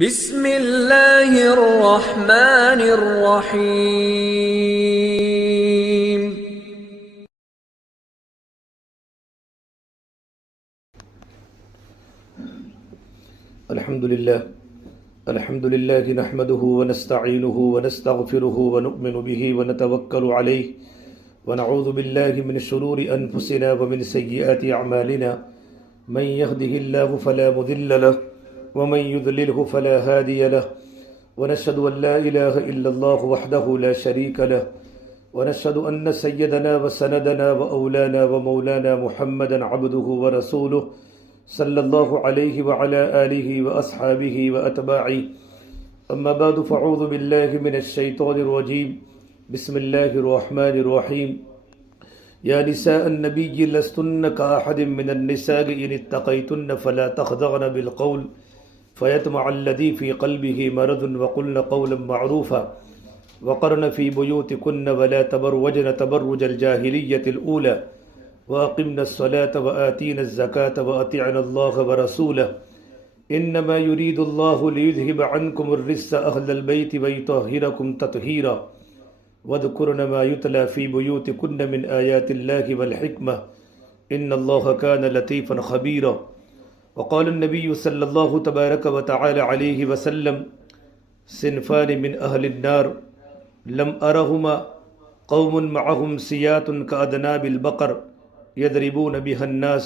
بسم اللہ الرحمن الرحیم۔ الحمد لله نحمده ونستعينه ونستغفره ونؤمن به ونتوكل عليه ونعوذ بالله من شرور أنفسنا ومن سيئات أعمالنا من يهده الله فلا مضل له ومن يضلله فلا هادي له ونشهد أن لا إله إلا الله وحده لا شريك له ونشهد أن سيدنا وسندنا وأولانا ومولانا محمدا عبده ورسوله صلی اللہ علیہ وعلى آلہ وأصحابہ وأتباعہ، اما بعد فاعوذ باللہ من الشیطان الرجیم، بسم اللہ الرحمن الرحیم۔ یا نساء النبی لستن کأحد من النساء ان اتقیتن فلا تخضعن بالقول فیطمع الذی فی قلبہ مرض وقلن قولا معروفا وقرن فی بیوتکن ولا تبرجن تبرج الجاہلیۃ الأولی وأقمنا الصلاة وآتينا الزكاة وأطعنا الله ورسوله إنما يريد الله ليذهب عنكم الرجس أهل البيت ويطهركم تطهيرا واذكرن ما يتلى في بيوتكن من آيات الله والحكمة إن الله كان لطيفا خبيرا۔ وقال النبي صلى الله تبارك وتعالى عليه وسلم: صنفان من أهل النار لم أرهما قوم معهم سيات كأذناب البقر يضربون بها الناس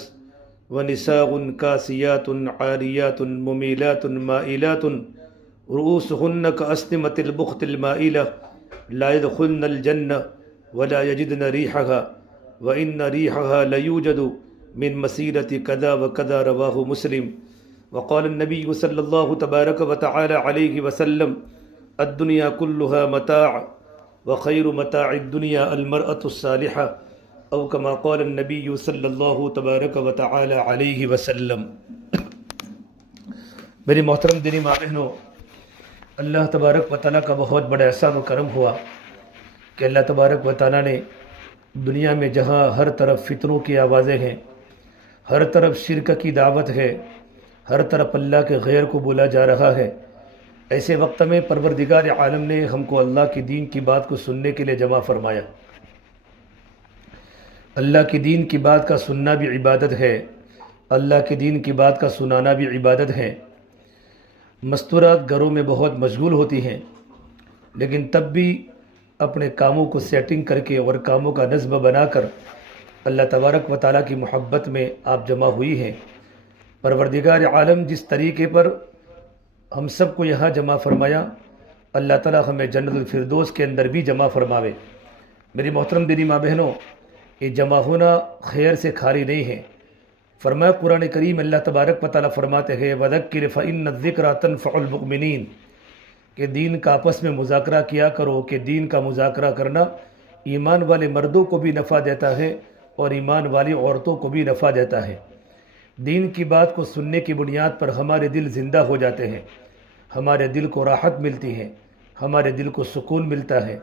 ونساء كاسيات عاريات مميلات مائلات رؤوسهن كأسنمة البخت المائلة لا يدخلن الجنة ولا يجدن ريحها وإن ريحها ليوجد من مسيرة كذا وكذا، رواه مسلم۔ وقال النبي صلى الله تبارك وتعالى عليه وسلم: الدنيا كلها متاع وخير متاع الدنيا المرأة الصالحة، او کما قال النبی صلی اللہ تبارک و تعالی علیہ وسلم۔ میری محترم دینی ماں بہنوں، اللہ تبارک و تعالیٰ کا بہت بڑا احسان و کرم ہوا کہ اللہ تبارک و تعالیٰ نے دنیا میں جہاں ہر طرف فتنوں کی آوازیں ہیں، ہر طرف شرک کی دعوت ہے، ہر طرف اللہ کے غیر کو بولا جا رہا ہے، ایسے وقت میں پروردگار عالم نے ہم کو اللہ کی دین کی بات کو سننے کے لیے جمع فرمایا۔ اللہ کے دین کی بات کا سننا بھی عبادت ہے، اللہ کے دین کی بات کا سنانا بھی عبادت ہے۔ مستورات گھروں میں بہت مشغول ہوتی ہیں، لیکن تب بھی اپنے کاموں کو سیٹنگ کر کے اور کاموں کا نظم بنا کر اللہ تبارک و تعالیٰ کی محبت میں آپ جمع ہوئی ہیں۔ پروردگار عالم جس طریقے پر ہم سب کو یہاں جمع فرمایا، اللہ تعالیٰ ہمیں جنت الفردوس کے اندر بھی جمع فرماوے۔ میری محترم دینی ماں بہنوں، یہ جمع ہونا خیر سے خالی نہیں ہے۔ فرمایا قرآن کریم اللہ تبارک و تعالیٰ فرماتے ہیں: وَذَكِّرْ فَإِنَّ الذِّكْرَى تَنفَعُ الْمُؤْمِنِينَ، کہ دین کا آپس میں مذاکرہ کیا کرو، کہ دین کا مذاکرہ کرنا ایمان والے مردوں کو بھی نفع دیتا ہے اور ایمان والی عورتوں کو بھی نفع دیتا ہے۔ دین کی بات کو سننے کی بنیاد پر ہمارے دل زندہ ہو جاتے ہیں، ہمارے دل کو راحت ملتی ہے، ہمارے دل کو سکون ملتا ہے،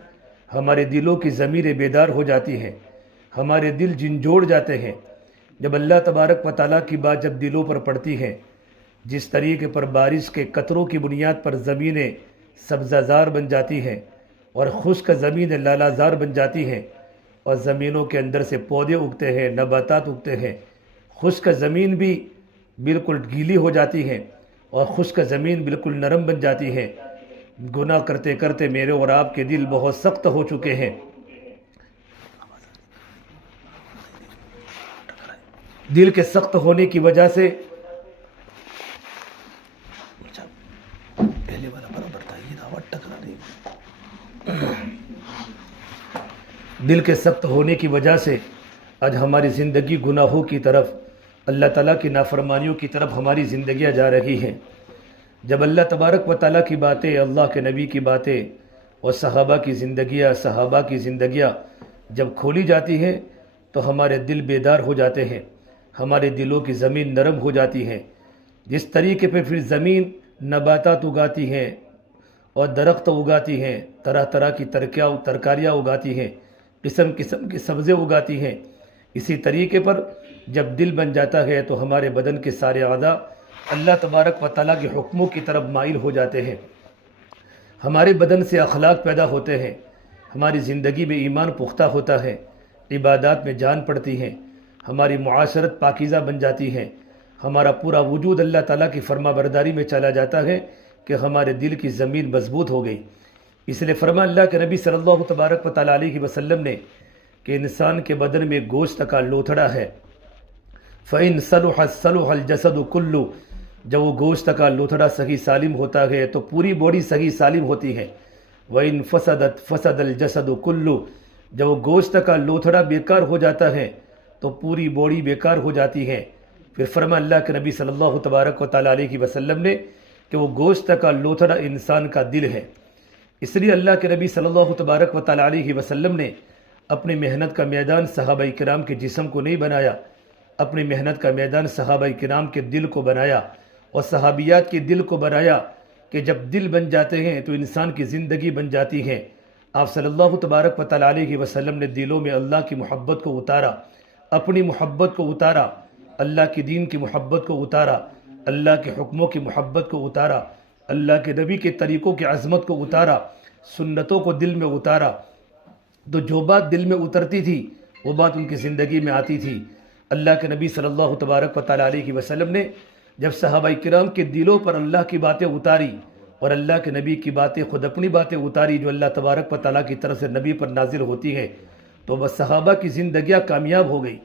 ہمارے دلوں کی ضمیریں بیدار ہو جاتی ہیں، ہمارے دل جھنجھوڑ جاتے ہیں۔ جب اللہ تبارک و تعالیٰ کی بات جب دلوں پر پڑتی ہے، جس طریقے پر بارش کے قطروں کی بنیاد پر زمینیں سبزہ زار بن جاتی ہیں اور خشک زمینیں لالہ زار بن جاتی ہیں، اور زمینوں کے اندر سے پودے اگتے ہیں، نباتات اگتے ہیں، خشک زمین بھی بالکل گیلی ہو جاتی ہے اور خشک زمین بالکل نرم بن جاتی ہے۔ گناہ کرتے کرتے میرے اور آپ کے دل بہت سخت ہو چکے ہیں۔ دل کے سخت ہونے کی وجہ سے آج ہماری زندگی گناہوں کی طرف، اللہ تعالیٰ کی نافرمانیوں کی طرف ہماری زندگیاں جا رہی ہیں۔ جب اللہ تبارک و تعالیٰ کی باتیں، اللہ کے نبی کی باتیں اور صحابہ کی زندگیاں جب کھولی جاتی ہیں تو ہمارے دل بیدار ہو جاتے ہیں، ہمارے دلوں کی زمین نرم ہو جاتی ہے۔ جس طریقے پہ پھر زمین نباتات اگاتی ہیں اور درخت اگاتی ہیں، طرح طرح کی ترکاریاں اگاتی ہیں، قسم قسم کی سبزے اگاتی ہیں، اسی طریقے پر جب دل بن جاتا ہے تو ہمارے بدن کے سارے اعضاء اللہ تبارک و تعالیٰ کے حکموں کی طرف مائل ہو جاتے ہیں، ہمارے بدن سے اخلاق پیدا ہوتے ہیں، ہماری زندگی میں ایمان پختہ ہوتا ہے، عبادات میں جان پڑتی ہے، ہماری معاشرت پاکیزہ بن جاتی ہے، ہمارا پورا وجود اللہ تعالیٰ کی فرما برداری میں چلا جاتا ہے کہ ہمارے دل کی زمین مضبوط ہو گئی۔ اس لیے فرما اللہ کے نبی صلی اللہ تبارک و تعالیٰ علیہ وسلم نے کہ انسان کے بدن میں گوشت کا لوتھڑا ہے، فَإِن صَلُحَ صَلُحَ الْجَسَدُ كُلُّ، جب وہ گوشت کا لوتھڑا صحیح سالم ہوتا ہے تو پوری باڈی صحیح سالم ہوتی ہے، وَإِن فَسَدَتْ فَسَدَ الْجَسَدُ كُلُّ، جب وہ گوشت کا لوتھڑا بیکار ہو جاتا ہے تو پوری باڈی بیکار ہو جاتی ہے۔ پھر فرما اللہ کے نبی صلی اللہ تبارک و تعالیٰ علیہ وسلم نے کہ وہ گوشت کا لوتھڑا انسان کا دل ہے۔ اس لیے اللہ کے نبی صلی اللہ تبارک و تعالیٰ علیہ وسلم نے اپنی محنت کا میدان صحابہ کرام کے جسم کو نہیں بنایا، اپنی محنت کا میدان صحابہ کرام کے دل کو بنایا، اور صحابیات کے دل کو بنایا کہ جب دل بن جاتے ہیں تو انسان کی زندگی بن جاتی ہے۔ آپ صلی اللہ تبارک و تعالیٰ علیہ وسلم نے دلوں میں اللہ کی محبت کو اتارا، اپنی محبت کو اتارا، اللہ کے دین کی محبت کو اتارا، اللہ کے حکموں کی محبت کو اتارا، اللہ کے نبی کے طریقوں کی عظمت کو اتارا، سنتوں کو دل میں اتارا۔ تو جو بات دل میں اترتی تھی وہ بات ان کی زندگی میں آتی تھی۔ اللہ کے نبی صلی اللہ تبارک و تعالیٰ علیہ وسلم نے جب صحابہ کرام کے دلوں پر اللہ کی باتیں اتاری اور اللہ کے نبی کی باتیں، خود اپنی باتیں اتاری جو اللہ تبارک و تعالیٰ کی طرف سے نبی پر نازل ہوتی ہیں، تو بس صحابہ کی زندگیاں کامیاب ہو گئی۔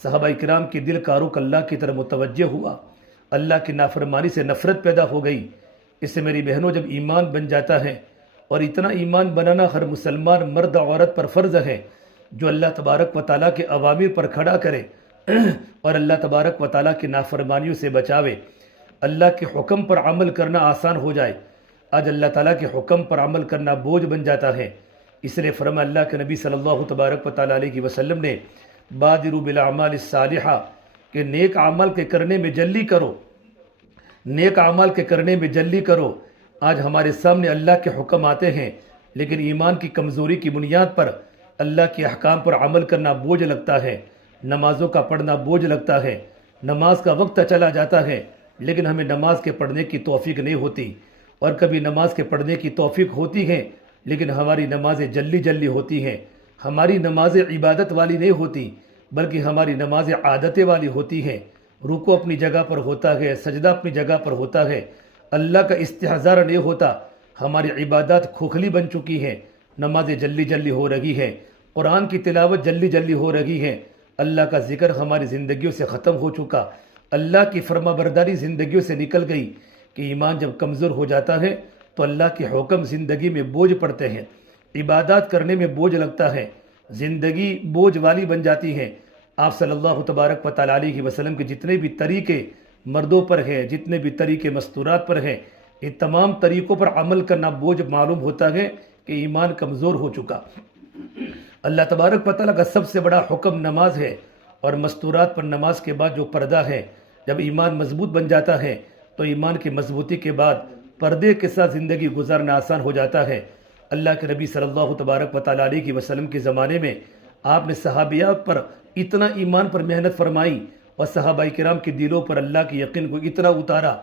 صحابہ کرام کی دل کا رخ اللہ کی طرف متوجہ ہوا، اللہ کی نافرمانی سے نفرت پیدا ہو گئی۔ اس سے میری بہنوں، جب ایمان بن جاتا ہے، اور اتنا ایمان بنانا ہر مسلمان مرد عورت پر فرض ہے جو اللہ تبارک و تعالیٰ کے اوامر پر کھڑا کرے اور اللہ تبارک و تعالیٰ کی نافرمانیوں سے بچاوے، اللہ کے حکم پر عمل کرنا آسان ہو جائے۔ آج اللہ تعالیٰ کے حکم پر عمل کرنا بوجھ بن جاتا ہے۔ اس لیے فرما اللہ کے نبی صلی اللہ تبارک و تعالیٰ علیہ وسلم نے بادروا بالاعمال الصالحہ کہ نیک عمل کے کرنے میں جلدی کرو، نیک عمل کے کرنے میں جلدی کرو۔ آج ہمارے سامنے اللہ کے حکم آتے ہیں لیکن ایمان کی کمزوری کی بنیاد پر اللہ کے احکام پر عمل کرنا بوجھ لگتا ہے، نمازوں کا پڑھنا بوجھ لگتا ہے، نماز کا وقت چلا جاتا ہے لیکن ہمیں نماز کے پڑھنے کی توفیق نہیں ہوتی، اور کبھی نماز کے پڑھنے کی توفیق ہوتی ہے لیکن ہماری نمازیں جلدی ہوتی ہیں، ہماری نمازیں عبادت والی نہیں ہوتی بلکہ ہماری نمازیں عادتیں والی ہوتی ہیں۔ رکوع اپنی جگہ پر ہوتا ہے، سجدہ اپنی جگہ پر ہوتا ہے، اللہ کا استحضار نہیں ہوتا، ہماری عبادات کھوکھلی بن چکی ہیں، نمازیں جلدی ہو رہی ہیں، قرآن کی تلاوت جلدی ہو رہی ہے، اللہ کا ذکر ہماری زندگیوں سے ختم ہو چکا، اللہ کی فرما برداری زندگیوں سے نکل گئی۔ کہ ایمان جب کمزور ہو جاتا ہے تو اللہ کے حکم زندگی میں بوجھ پڑتے ہیں، عبادات کرنے میں بوجھ لگتا ہے، زندگی بوجھ والی بن جاتی ہے۔ آپ صلی اللہ تبارک و تعالیٰ علیہ وسلم کے جتنے بھی طریقے مردوں پر ہیں، جتنے بھی طریقے مستورات پر ہیں، ان تمام طریقوں پر عمل کرنا بوجھ معلوم ہوتا ہے کہ ایمان کمزور ہو چکا۔ اللہ تبارک و تعالیٰ کا سب سے بڑا حکم نماز ہے، اور مستورات پر نماز کے بعد جو پردہ ہے، جب ایمان مضبوط بن جاتا ہے تو ایمان کی مضبوطی کے بعد پردے کے ساتھ زندگی گزارنا آسان ہو جاتا ہے۔ اللہ کے نبی صلی اللہ تبارک و تعالیٰ علیہ وسلم کے زمانے میں آپ نے صحابیات پر اتنا ایمان پر محنت فرمائی اور صحابہ کرام کے دلوں پر اللہ کے یقین کو اتنا اتارا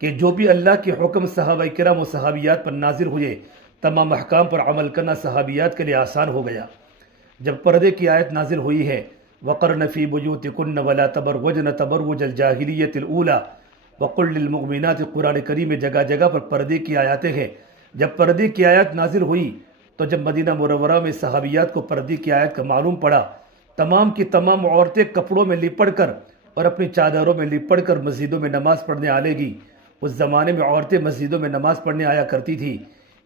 کہ جو بھی اللہ کے حکم صحابہ کرام و صحابیات پر نازل ہوئے، تمام احکام پر عمل کرنا صحابیات کے لیے آسان ہو گیا۔ جب پردے کی آیت نازل ہوئی ہے وَقَرْنَ فِي بُيُوتِكُنَّ وَلَا تَبَرَّجْنَ تَبَرُّجَ الْجَاهِلِيَّةِ الْأُولَى وَقُلْ لِلْمُؤْمِنَاتِ، قرآن کریم میں جگہ جگہ پر پردے کی آیاتیں ہیں۔ جب پردے کی آیت نازل ہوئی تو جب مدینہ منورہ میں صحابیات کو پردے کی آیت کا معلوم پڑا، تمام کی تمام عورتیں کپڑوں میں لپڑ کر اور اپنی چادروں میں لپڑ کر مسجدوں میں نماز پڑھنے آنے گی۔ اس زمانے میں عورتیں مسجدوں میں نماز پڑھنے آیا کرتی تھی۔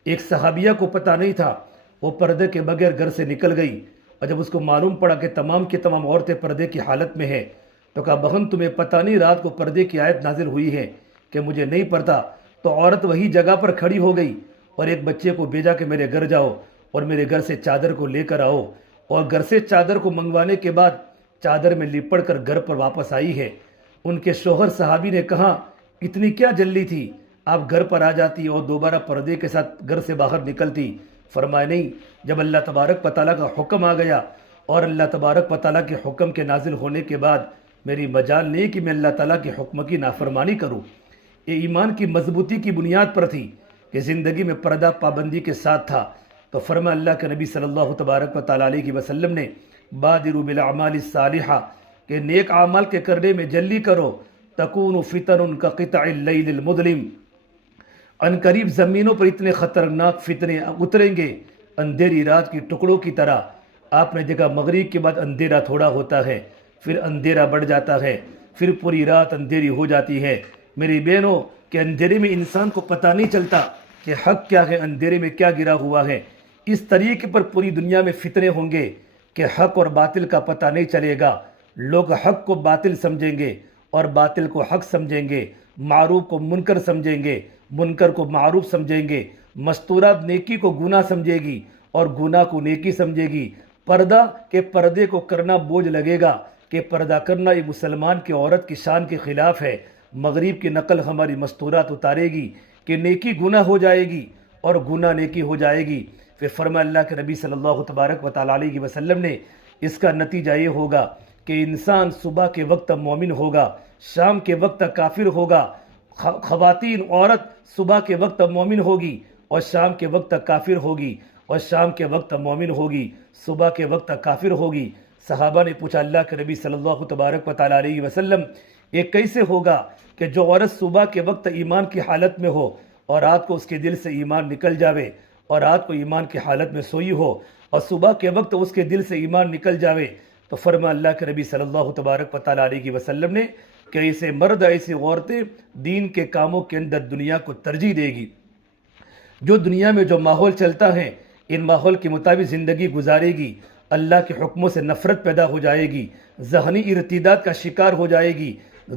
ایک صحابیہ کو پتہ نہیں تھا، وہ پردے کے بغیر گھر سے نکل گئی، اور جب اس کو معلوم پڑا کہ تمام کی تمام عورتیں پردے کی حالت میں ہیں تو کہا بہن تمہیں پتہ نہیں رات کو پردے کی آیت نازل ہوئی ہے کہ مجھے نہیں پتا؟ تو عورت وہی جگہ پر کھڑی ہو گئی اور ایک بچے کو بھیجا کہ میرے گھر جاؤ اور میرے گھر سے چادر کو لے کر آؤ، اور گھر سے چادر کو منگوانے کے بعد چادر میں لپڑ کر گھر پر واپس آئی ہے۔ ان کے شوہر صحابی نے کہا اتنی کیا جلدی تھی، آپ گھر پر آ جاتی اور دوبارہ پردے کے ساتھ گھر سے باہر نکلتی؟ فرمایا نہیں، جب اللہ تبارک و تعالیٰ کا حکم آ گیا اور اللہ تبارک و تعالیٰ کے حکم کے نازل ہونے کے بعد میری مجال نہیں کہ میں اللہ تعالیٰ کے حکم کی نافرمانی کروں۔ یہ ایمان کی مضبوطی کی بنیاد پر تھی کہ زندگی میں پردہ پابندی کے ساتھ تھا۔ تو فرمایا اللہ کے نبی صلی اللہ تبارک و تعالیٰ علیہ وسلم نے بادروا بالاعمال الصالحہ کہ نیک اعمال کے کرنے میں جلدی کرو، تکون فتن کقطع اللیل المظلم، ان قریب زمینوں پر اتنے خطرناک فتنے اتریں گے اندھیری رات کی ٹکڑوں کی طرح۔ آپ نے دیکھا مغرب کے بعد اندھیرا تھوڑا ہوتا ہے، پھر اندھیرا بڑھ جاتا ہے، پھر پوری رات اندھیری ہو جاتی ہے۔ میری بہنوں کہ اندھیرے میں انسان کو پتہ نہیں چلتا کہ حق کیا ہے، اندھیرے میں کیا گرا ہوا ہے۔ اس طریقے پر پوری دنیا میں فتنے ہوں گے کہ حق اور باطل کا پتہ نہیں چلے گا۔ لوگ حق کو باطل سمجھیں گے اور باطل کو حق سمجھیں گے، معروف کو منکر سمجھیں گے، منکر کو معروف سمجھیں گے، مستورات نیکی کو گناہ سمجھے گی اور گناہ کو نیکی سمجھے گی۔ پردہ کے پردے کو کرنا بوجھ لگے گا کہ پردہ کرنا یہ مسلمان کی عورت کی شان کے خلاف ہے۔ مغرب کی نقل ہماری مستورات اتارے گی کہ نیکی گناہ ہو جائے گی اور گناہ نیکی ہو جائے گی۔ پھر فرمایا اللہ کے نبی صلی اللہ تبارک و تعالیٰ علیہ وسلم نے اس کا نتیجہ یہ ہوگا کہ انسان صبح کے وقت مومن ہوگا، شام کے وقت کافر ہوگا۔ خواتین عورت صبح کے وقت مومن ہوگی اور شام کے وقت کافر ہوگی، اور شام کے وقت مومن ہوگی، صبح کے وقت کافر ہوگی۔ صحابہ نے پوچھا اللہ کے نبی صلی اللہ تبارک و تعالیٰ علیہ وسلم یہ کیسے ہوگا کہ جو عورت صبح کے وقت ایمان کی حالت میں ہو اور رات کو اس کے دل سے ایمان نکل جاوے، اور رات کو ایمان کی حالت میں سوئی ہو اور صبح کے وقت اس کے دل سے ایمان نکل جاوے، تو فرمایا اللہ کے نبی صلی اللہ تبارک و تعالیٰ علیہ وسلم نے کہ ایسے مرد ایسی عورتیں دین کے کاموں کے اندر دنیا کو ترجیح دے گی۔ جو دنیا میں جو ماحول چلتا ہے ان ماحول کے مطابق زندگی گزارے گی، اللہ کے حکموں سے نفرت پیدا ہو جائے گی، ذہنی ارتداد کا شکار ہو جائے گی۔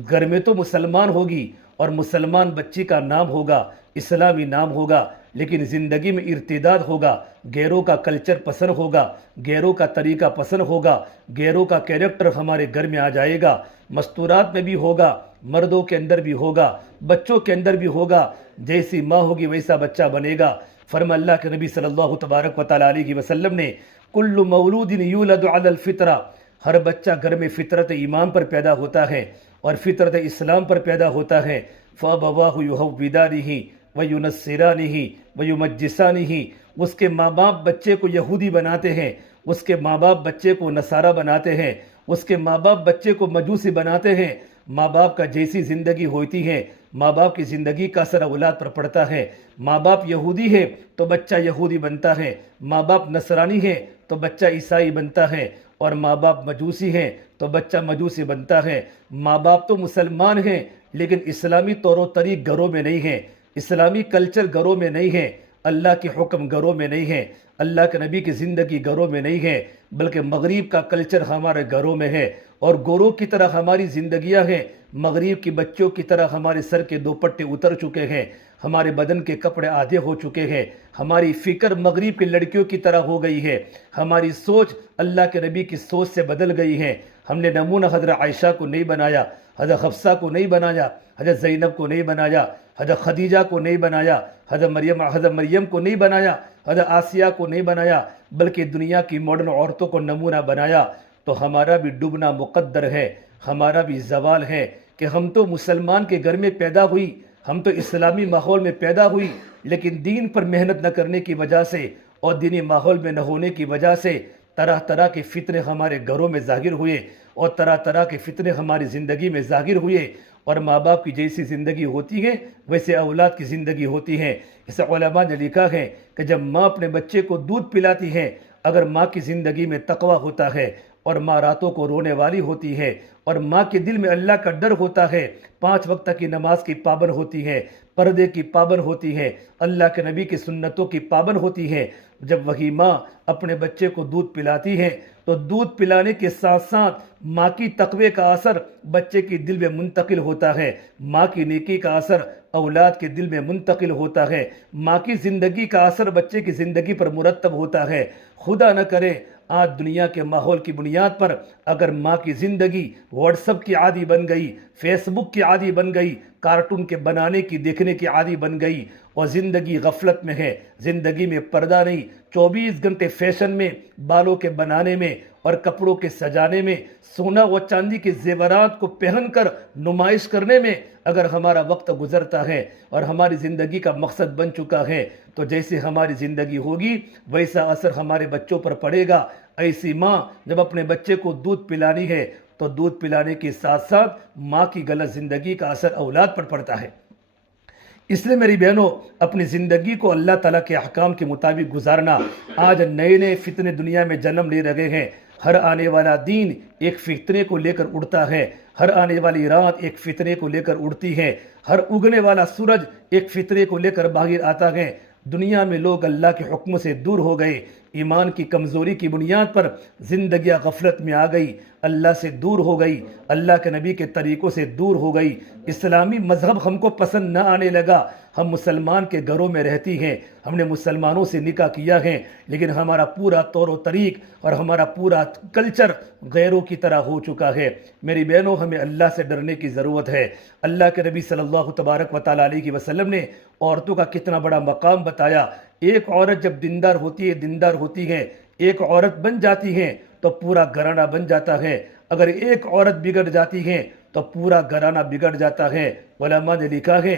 گھر میں تو مسلمان ہوگی اور مسلمان بچی کا نام ہوگا، اسلامی نام ہوگا، لیکن زندگی میں ارتداد ہوگا، غیروں کا کلچر پسند ہوگا، غیروں کا طریقہ پسند ہوگا، غیروں کا کیریکٹر ہمارے گھر میں آ جائے گا۔ مستورات میں بھی ہوگا، مردوں کے اندر بھی ہوگا، بچوں کے اندر بھی ہوگا۔ جیسی ماں ہوگی ویسا بچہ بنے گا۔ فرمایا اللہ کے نبی صلی اللہ تبارک و تعالیٰ علیہ وسلم نے کل مولود یولد علی الفطرہ، ہر بچہ گھر میں فطرت ایمان پر پیدا ہوتا ہے اور فطرت اسلام پر پیدا ہوتا ہے۔ فَأَبَوَاهُ يُهَوِّدَانِهِ وَيُنَصِّرَانِهِ وَيُمَجِّسَانِهِ، اس کے ماں باپ بچے کو یہودی بناتے ہیں، اس کے ماں باپ بچے کو نصارہ بناتے ہیں، اس کے ماں باپ بچے کو مجوسی بناتے ہیں۔ ماں باپ کا جیسی زندگی ہوتی ہے ماں باپ کی زندگی کا اثر اولاد پر پڑتا ہے۔ ماں باپ یہودی ہے تو بچہ یہودی بنتا ہے، ماں باپ نصرانی ہے تو بچہ عیسائی بنتا ہے، اور ماں باپ مجوسی ہیں تو بچہ مجوسی بنتا ہے۔ ماں باپ تو مسلمان ہیں لیکن اسلامی طور و طریق گھروں میں نہیں ہے، اسلامی کلچر گھروں میں نہیں ہے، اللہ کے حکم گھروں میں نہیں ہے، اللہ کے نبی کی زندگی گھروں میں نہیں ہے، بلکہ مغرب کا کلچر ہمارے گھروں میں ہے، اور گوروں کی طرح ہماری زندگیاں ہیں، مغرب کی بچوں کی طرح ہمارے سر کے دوپٹے اتر چکے ہیں، ہمارے بدن کے کپڑے آدھے ہو چکے ہیں، ہماری فکر مغرب کی لڑکیوں کی طرح ہو گئی ہے، ہماری سوچ اللہ کے نبی کی سوچ سے بدل گئی ہے۔ ہم نے نمونہ حضرت عائشہ کو نہیں بنایا، حضرت حفصہ کو نہیں بنایا، حضرت زینب کو نہیں بنایا، حضرت خدیجہ کو نہیں بنایا، حضرت مریم کو نہیں بنایا، حضرت آسیہ کو نہیں بنایا، بلکہ دنیا کی ماڈرن عورتوں کو نمونہ بنایا۔ تو ہمارا بھی ڈوبنا مقدر ہے، ہمارا بھی زوال ہے کہ ہم تو مسلمان کے گھر میں پیدا ہوئی، ہم تو اسلامی ماحول میں پیدا ہوئی، لیکن دین پر محنت نہ کرنے کی وجہ سے اور دینی ماحول میں نہ ہونے کی وجہ سے طرح طرح کے فتنے ہمارے گھروں میں ظاہر ہوئے، اور طرح طرح کے فتنے ہماری زندگی میں ظاہر ہوئے، اور ماں باپ کی جیسی زندگی ہوتی ہے ویسے اولاد کی زندگی ہوتی ہے۔ اس علماء نے لکھا ہے کہ جب ماں اپنے بچے کو دودھ پلاتی ہے، اگر ماں کی زندگی میں تقوی ہوتا ہے اور ماں راتوں کو رونے والی ہوتی ہے اور ماں کے دل میں اللہ کا ڈر ہوتا ہے، 5 وقت کی نماز کی پابند ہوتی ہے، پردے کی پابند ہوتی ہے، اللہ کے نبی کی سنتوں کی پابند ہوتی ہے، جب وہی ماں اپنے بچے کو دودھ پلاتی ہے تو دودھ پلانے کے ساتھ ساتھ ماں کی تقوی کا اثر بچے کے دل میں منتقل ہوتا ہے، ماں کی نیکی کا اثر اولاد کے دل میں منتقل ہوتا ہے، ماں کی زندگی کا اثر بچے کی زندگی پر مرتب ہوتا ہے۔ خدا نہ کرے آج دنیا کے ماحول کی بنیاد پر اگر ماں کی زندگی واٹس ایپ کی عادی بن گئی، فیس بک کی عادی بن گئی، کارٹون کے بنانے کی دیکھنے کی عادی بن گئی، اور زندگی غفلت میں ہے، زندگی میں پردہ نہیں، 24 گھنٹے فیشن میں، بالوں کے بنانے میں اور کپڑوں کے سجانے میں، سونا و چاندی کے زیورات کو پہن کر نمائش کرنے میں اگر ہمارا وقت گزرتا ہے اور ہماری زندگی کا مقصد بن چکا ہے، تو جیسے ہماری زندگی ہوگی ویسا اثر ہمارے بچوں پر پڑے گا۔ ایسی ماں جب اپنے بچے کو دودھ پلانی ہے تو دودھ پلانے کے ساتھ ساتھ ماں کی غلط زندگی کا اثر اولاد پر پڑتا ہے۔ اس لیے میری بہنوں، اپنی زندگی کو اللہ تعالیٰ کے احکام کے مطابق گزارنا۔ آج نئے نئے فتنے دنیا میں جنم لے رہے ہیں۔ ہر آنے والا دین ایک فتنے کو لے کر اڑتا ہے، ہر آنے والی رات ایک فتنے کو لے کر اڑتی ہے، ہر اگنے والا سورج ایک فتنے کو لے کر باہر آتا ہے۔ دنیا میں لوگ اللہ کے حکم سے دور ہو گئے، ایمان کی کمزوری کی بنیاد پر زندگیاں غفلت میں آ گئی، اللہ سے دور ہو گئی، اللہ کے نبی کے طریقوں سے دور ہو گئی، اسلامی مذہب ہم کو پسند نہ آنے لگا۔ ہم مسلمان کے گھروں میں رہتی ہیں، ہم نے مسلمانوں سے نکاح کیا ہے، لیکن ہمارا پورا طور و طریق اور ہمارا پورا کلچر غیروں کی طرح ہو چکا ہے۔ میری بہنوں، ہمیں اللہ سے ڈرنے کی ضرورت ہے۔ اللہ کے نبی صلی اللہ تبارک و تعالیٰ علیہ وسلم نے عورتوں کا کتنا بڑا مقام بتایا۔ ایک عورت جب دیندار ہوتی ہے، ایک عورت بن جاتی ہے تو پورا گھرانہ بن جاتا ہے۔ اگر ایک عورت بگڑ جاتی ہے تو پورا گھرانہ بگڑ جاتا ہے۔ علماء نے لکھا ہے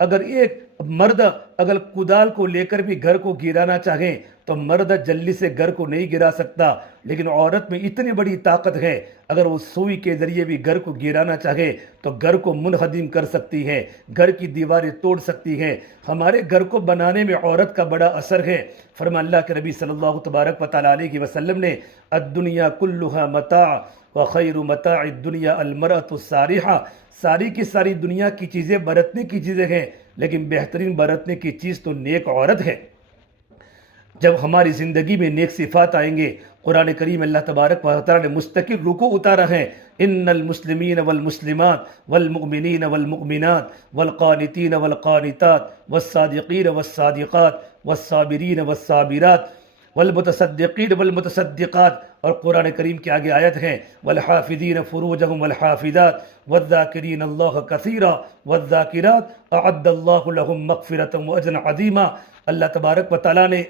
اگر ایک مرد اگر کدال کو لے کر بھی گھر کو گرانا چاہے تو مرد جلدی سے گھر کو نہیں گرا سکتا، لیکن عورت میں اتنی بڑی طاقت ہے، اگر وہ سوئی کے ذریعے بھی گھر کو گرانا چاہے تو گھر کو منہدم کر سکتی ہے، گھر کی دیواریں توڑ سکتی ہے۔ ہمارے گھر کو بنانے میں عورت کا بڑا اثر ہے۔ فرمان اللہ کے نبی صلی اللہ تبارک و تعالیٰ علیہ وسلم نے الدنیا کلھا متاع وخیر متاع الدنیا المرأة الصالحہ، ساری کی ساری دنیا کی چیزیں برتنے کی چیزیں ہیں، لیکن بہترین برتنے کی چیز تو نیک عورت ہے۔ جب ہماری زندگی میں نیک صفات آئیں گے، قرآن کریم اللہ تبارک و تعالیٰ نے مستقل رکوع اتارا ہے، ان المسلمین والمسلمات والمؤمنین والمؤمنات والقانتین والقانتات والصادقین والصادقات والصابرین والصابرات والمتصدقین والمتصدقات، اور قرآن کریم کی آگے آیت ہے والحافظین فروجہم والحافظات والذاکرین اللہ کثیرا والذاکرات اعد اللہ لہم مغفرۃ واجرا عظیما۔ اللہ تبارک و تعالیٰ نے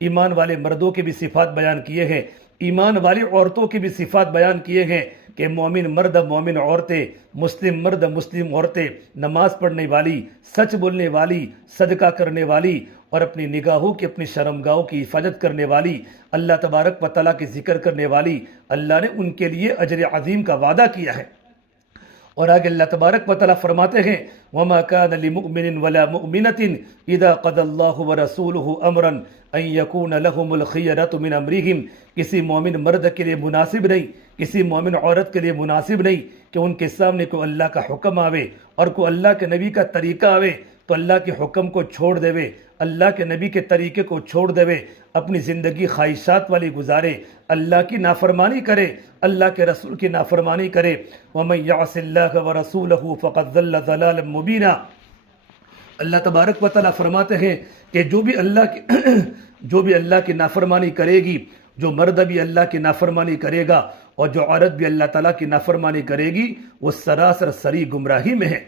ایمان والے مردوں کے بھی صفات بیان کیے ہیں، ایمان والی عورتوں کی بھی صفات بیان کیے ہیں کہ مومن مرد مومن عورتیں، مسلم مرد مسلم عورتیں، نماز پڑھنے والی، سچ بولنے والی، صدقہ کرنے والی، اور اپنی نگاہوں کی اپنی شرمگاہوں کی حفاظت کرنے والی، اللہ تبارک و تعالیٰ کے ذکر کرنے والی، اللہ نے ان کے لیے اجر عظیم کا وعدہ کیا ہے۔ اور آگے اللہ تبارک و تعالیٰ فرماتے ہیں وَمَا كَانَ لِمُؤْمِنٍ وَلَا مُؤْمِنَةٍ إِذَا قَضَى اللَّهُ وَرَسُولُهُ أَمْرًا أَن يَكُونَ لَهُمُ الْخِيَرَةُ مِنْ أَمْرِهِمْ، کسی مومن مرد کے لیے مناسب نہیں، کسی مومن عورت کے لیے مناسب نہیں کہ ان کے سامنے کوئی اللہ کا حکم آوے اور کوئی اللہ کے نبی کا طریقہ آوے تو اللہ کے حکم کو چھوڑ دیوے، اللہ کے نبی کے طریقے کو چھوڑ دیوے، اپنی زندگی خواہشات والی گزارے، اللہ کی نافرمانی کرے، اللہ کے رسول کی نافرمانی کرے۔ وَمَن يَعْصِ اللَّهَ وَرَسُولَهُ فَقَدْ ضَلَّ ضَلَالًا مُبِينًا۔ اللہ تبارک و تعالیٰ فرماتے ہیں کہ جو بھی اللہ کی نافرمانی کرے گی، جو مرد بھی اللہ کی نافرمانی کرے گا اور جو عورت بھی اللہ تعالیٰ کی نافرمانی کرے گی، وہ سراسر سری گمراہی میں ہے۔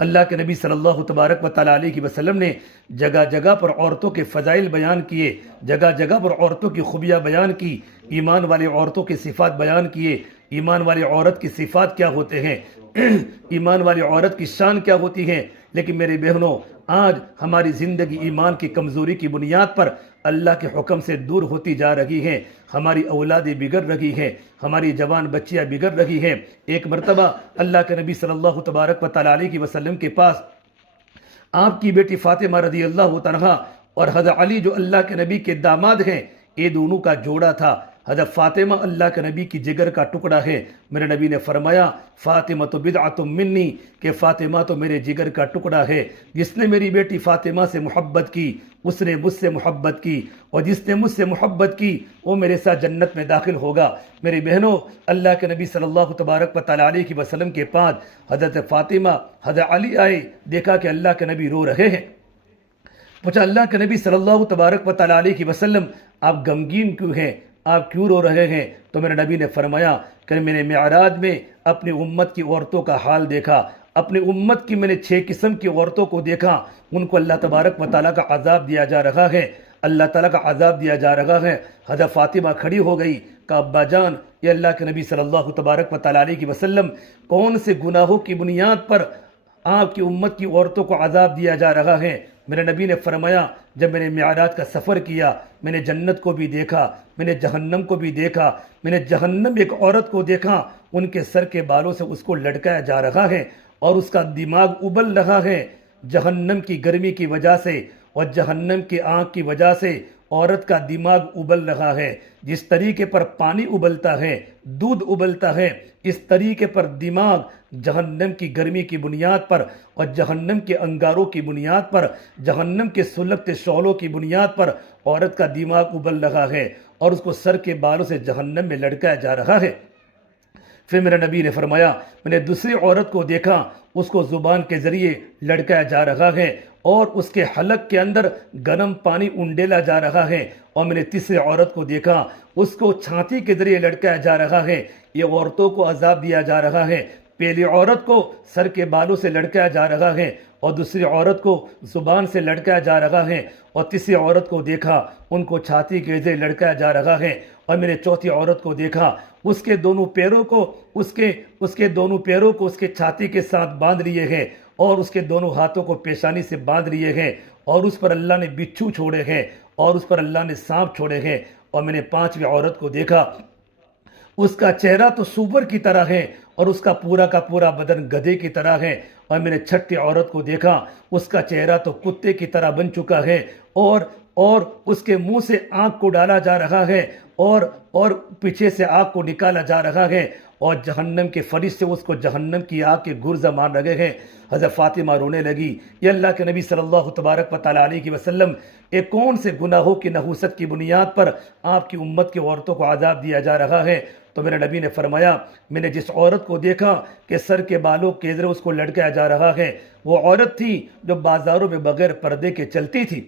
اللہ کے نبی صلی اللہ تبارک و تعالیٰ علیہ وسلم نے جگہ جگہ پر عورتوں کے فضائل بیان کیے، جگہ جگہ پر عورتوں کی خوبیاں بیان کی، ایمان والی عورتوں کی صفات بیان کیے۔ ایمان والی عورت کی صفات کیا ہوتے ہیں، ایمان والی عورت کی شان کیا ہوتی ہے، لیکن میرے بہنوں، آج ہماری زندگی ایمان کی کمزوری کی بنیاد پر اللہ کے حکم سے دور ہوتی جا رہی ہیں، ہماری اولادیں بگڑ رہی ہیں، ہماری جوان بچیاں بگڑ رہی ہیں۔ ایک مرتبہ اللہ کے نبی صلی اللہ تبارک و تعالیٰ علیہ وسلم کے پاس آپ کی بیٹی فاطمہ رضی اللہ عنہا اور حضرت علی جو اللہ کے نبی کے داماد ہیں، یہ دونوں کا جوڑا تھا۔ حضرت فاطمہ اللہ کے نبی کی جگر کا ٹکڑا ہے۔ میرے نبی نے فرمایا فاطمہ تو بدعۃ منی، کہ فاطمہ تو میرے جگر کا ٹکڑا ہے۔ جس نے میری بیٹی فاطمہ سے محبت کی اس نے مجھ سے محبت کی، اور جس نے مجھ سے محبت کی وہ میرے ساتھ جنت میں داخل ہوگا۔ میری بہنوں، اللہ کے نبی صلی اللہ تبارک و تعالیٰ علیہ وسلم کے پاس حضرت فاطمہ حضرت علی آئے، دیکھا کہ اللہ کے نبی رو رہے ہیں۔ پوچھا اللہ کے نبی صلی اللہ تبارک و تعالیٰ علیہ وسلم آپ غمگین کیوں ہیں، آپ کیوں رو رہے ہیں؟ تو میرے نبی نے فرمایا کہ میں نے معراج میں اپنی امت کی عورتوں کا حال دیکھا، اپنی امت کی میں نے 6 قسم کی عورتوں کو دیکھا، ان کو اللہ تبارک و تعالیٰ کا عذاب دیا جا رہا ہے۔ اللہ تعالیٰ کا عذاب دیا جا رہا ہے۔ حضرت فاطمہ کھڑی ہو گئی، کہ ابا جان، یہ اللہ کے نبی صلی اللہ تبارک و تعالیٰ علیہ وسلم کون سے گناہوں کی بنیاد پر آپ کی امت کی عورتوں کو عذاب دیا جا رہا ہے؟ میرے نبی نے فرمایا، جب میں نے معراج کا سفر کیا، میں نے جنت کو بھی دیکھا، میں نے جہنم کو بھی دیکھا، میں نے جہنم میں ایک عورت کو دیکھا، ان کے سر کے بالوں سے اس کو لٹکایا جا رہا ہے اور اس کا دماغ ابل رہا ہے جہنم کی گرمی کی وجہ سے، اور جہنم کی آگ کی وجہ سے عورت کا دماغ ابل رہا ہے۔ جس طریقے پر پانی ابلتا ہے، دودھ ابلتا ہے، اس طریقے پر دماغ جہنم کی گرمی کی بنیاد پر اور جہنم کے انگاروں کی بنیاد پر، جہنم کے سلگتے شعلوں کی بنیاد پر عورت کا دماغ ابل رہا ہے اور اس کو سر کے بالوں سے جہنم میں لٹکایا جا رہا ہے۔ پھر میرے نبی نے فرمایا، میں نے دوسری عورت کو دیکھا، اس کو زبان کے ذریعے لٹکایا جا رہا ہے اور اس کے حلق کے اندر گرم پانی انڈیلا جا رہا ہے، اور میں نے تیسری عورت کو دیکھا، اس کو چھاتی کے ذریعے لٹکایا جا رہا ہے۔ یہ عورتوں کو عذاب دیا جا رہا ہے۔ پہلی عورت کو سر کے بالوں سے لٹکایا جا رہا ہے اور دوسری عورت کو زبان سے لٹکایا جا رہا ہے، اور تیسری عورت کو دیکھا، ان کو چھاتی کے ذریعے لٹکایا جا رہا ہے۔ اور میں نے چوتھی عورت کو دیکھا، اس کے دونوں پیروں کو اس کے چھاتی کے ساتھ باندھ لیے ہیں اور اس کے دونوں ہاتھوں کو پیشانی سے باندھ لیے ہیں، اور اس پر اللہ نے بچھو چھوڑے ہیں اور اس پر اللہ نے سانپ چھوڑے ہیں۔ اور میں نے پانچویں عورت کو دیکھا، اس کا چہرہ تو سور کی طرح ہے اور اس کا پورا بدن گدھے کی طرح ہے۔ اور میں نے چھٹی عورت کو دیکھا، اس کا چہرہ تو کتے کی طرح بن چکا ہے اور اس کے منہ سے آنکھ کو ڈالا جا رہا ہے اور پیچھے سے آگ کو نکالا جا رہا ہے، اور جہنم کے فرشتے اس کو جہنم کی آگ کے گرز مار رہے ہیں۔ حضرت فاطمہ رونے لگی، یہ اللہ کے نبی صلی اللہ تبارک و تعالیٰ علیہ وسلم، ایک کون سے گناہوں کی نحوست کی بنیاد پر آپ کی امت کی عورتوں کو عذاب دیا جا رہا ہے؟ تو میرے نبی نے فرمایا، میں نے جس عورت کو دیکھا کہ سر کے بالوں کے ذریعے اس کو لٹکایا جا رہا ہے، وہ عورت تھی جو بازاروں میں بغیر پردے کے چلتی تھی،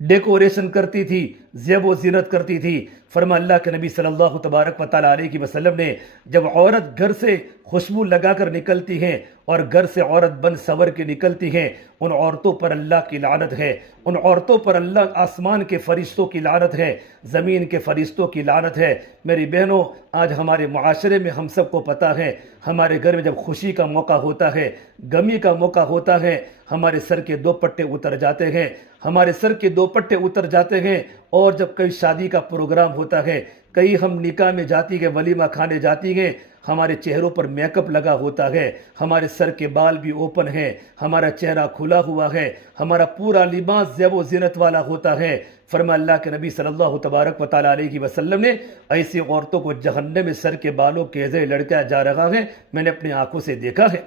ڈیکوریشن کرتی تھی، زیب و زینت کرتی تھی۔ فرما اللہ کے نبی صلی اللہ تبارک و تعالیٰ علیہ وسلم نے، جب عورت گھر سے خوشبو لگا کر نکلتی ہیں اور گھر سے عورت بن سور کے نکلتی ہیں، ان عورتوں پر اللہ کی لعنت ہے، ان عورتوں پر اللہ آسمان کے فرشتوں کی لعنت ہے، زمین کے فرشتوں کی لعنت ہے۔ میری بہنوں، آج ہمارے معاشرے میں ہم سب کو پتہ ہے، ہمارے گھر میں جب خوشی کا موقع ہوتا ہے، غمی کا موقع ہوتا ہے، ہمارے سر کے دو پٹے اتر جاتے ہیں، ہمارے سر کے دو پٹے اتر جاتے ہیں۔ اور جب کئی شادی کا پروگرام ہوتا ہے، کئی ہم نکاح میں جاتی ہیں، ولیمہ کھانے جاتی ہیں، ہمارے چہروں پر میک اپ لگا ہوتا ہے، ہمارے سر کے بال بھی اوپن ہیں، ہمارا چہرہ کھلا ہوا ہے، ہمارا پورا لباس زیب و زینت والا ہوتا ہے۔ فرما اللہ کے نبی صلی اللہ تبارک و تعالیٰ علیہ وسلم نے، ایسی عورتوں کو جہنم میں سر کے بالوں کے ذریعے لٹکایا جا رہا ہے، میں نے اپنی آنکھوں سے دیکھا ہے۔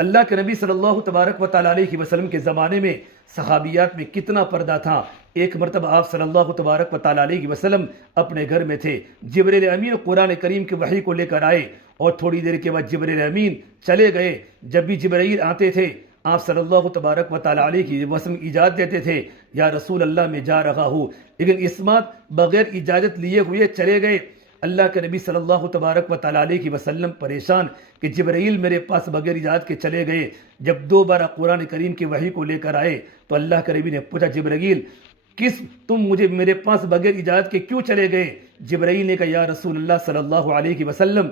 اللہ کے نبی صلی اللہ تبارک و تعالیٰ علیہ وسلم کے زمانے میں صحابیات میں کتنا پردہ تھا۔ ایک مرتبہ آپ صلی اللہ تبارک و تعالیٰ علیہ وسلم اپنے گھر میں تھے، جبریل امین قرآن کریم کی وحی کو لے کر آئے اور تھوڑی دیر کے بعد جبریل امین چلے گئے۔ جب بھی جبرائیل آتے تھے، آپ صلی اللہ تبارک و تعالیٰ علیہ وسلم اجازت دیتے تھے، یا رسول اللہ میں جا رہا ہوں، لیکن اس بات بغیر اجازت لیے ہوئے چلے گئے۔ اللہ کے نبی صلی اللہ تبارک و تعالیٰ علیہ وسلم پریشان کہ جبرائیل میرے پاس بغیر اجازت کے چلے گئے۔ جب دوبارہ قرآن کریم کی وحی کو لے کر آئے تو اللہ کے نبی نے پوچھا، جبرائیل تم میرے پاس بغیر اجازت کے کیوں چلے گئے؟ جبرائیل نے کہا، یا رسول اللہ صلی اللہ علیہ وسلم،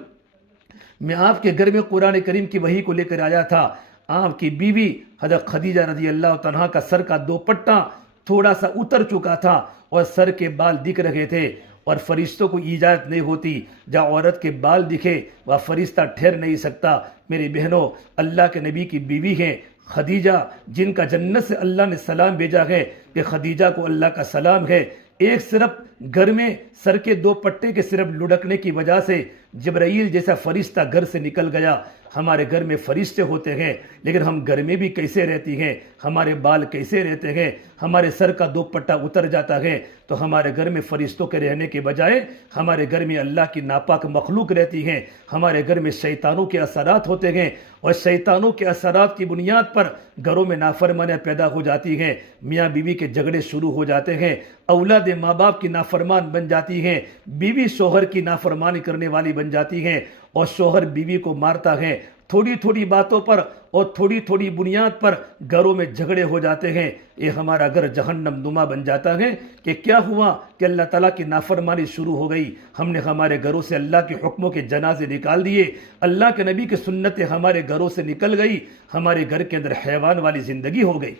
میں آپ کے گھر میں قرآن کریم کی وحی کو لے کر آیا تھا، آپ کی بیوی حضرت خدیجہ رضی اللہ تعالیٰ کا سر کا دوپٹہ تھوڑا سا اتر چکا تھا اور سر کے بال دکھ رہے تھے، اور فرشتوں کو اجازت نہیں ہوتی، جہاں عورت کے بال دکھے وہ فرشتہ ٹھہر نہیں سکتا۔ میری بہنوں، اللہ کے نبی کی بیوی ہیں خدیجہ، جن کا جنت سے اللہ نے سلام بھیجا ہے کہ خدیجہ کو اللہ کا سلام ہے۔ ایک صرف گھر میں سر کے دو پٹے کے صرف لڑکنے کی وجہ سے جبرائیل جیسا فرشتہ گھر سے نکل گیا۔ ہمارے گھر میں فرشتے ہوتے ہیں، لیکن ہم گھر میں بھی کیسے رہتی ہیں، ہمارے بال کیسے رہتے ہیں، ہمارے سر کا دو پٹا اتر جاتا ہے، تو ہمارے گھر میں فرشتوں کے رہنے کے بجائے ہمارے گھر میں اللہ کی ناپاک مخلوق رہتی ہیں، ہمارے گھر میں شیطانوں کے اثرات ہوتے ہیں، اور شیطانوں کے اثرات کی بنیاد پر گھروں میں نافرمانیاں پیدا ہو جاتی ہیں، میاں بیوی کے جھگڑے شروع ہو جاتے ہیں، اولاد ماں باپ کی نافرمان بن جاتی ہیں، بیوی شوہر کی نافرمانی کرنے والی بن جاتی ہیں، اور شوہر بیوی کو مارتا ہے۔ تھوڑی تھوڑی باتوں پر اور تھوڑی تھوڑی بنیاد پر گھروں میں جھگڑے ہو جاتے ہیں، یہ ہمارا گھر جہنم نما بن جاتا ہے۔ کہ کیا ہوا کہ اللہ تعالیٰ کی نافرمانی شروع ہو گئی، ہم نے ہمارے گھروں سے اللہ کے حکموں کے جنازے نکال دیے، اللہ کے نبی کی سنتیں ہمارے گھروں سے نکل گئی، ہمارے گھر کے اندر حیوان والی زندگی ہو گئی۔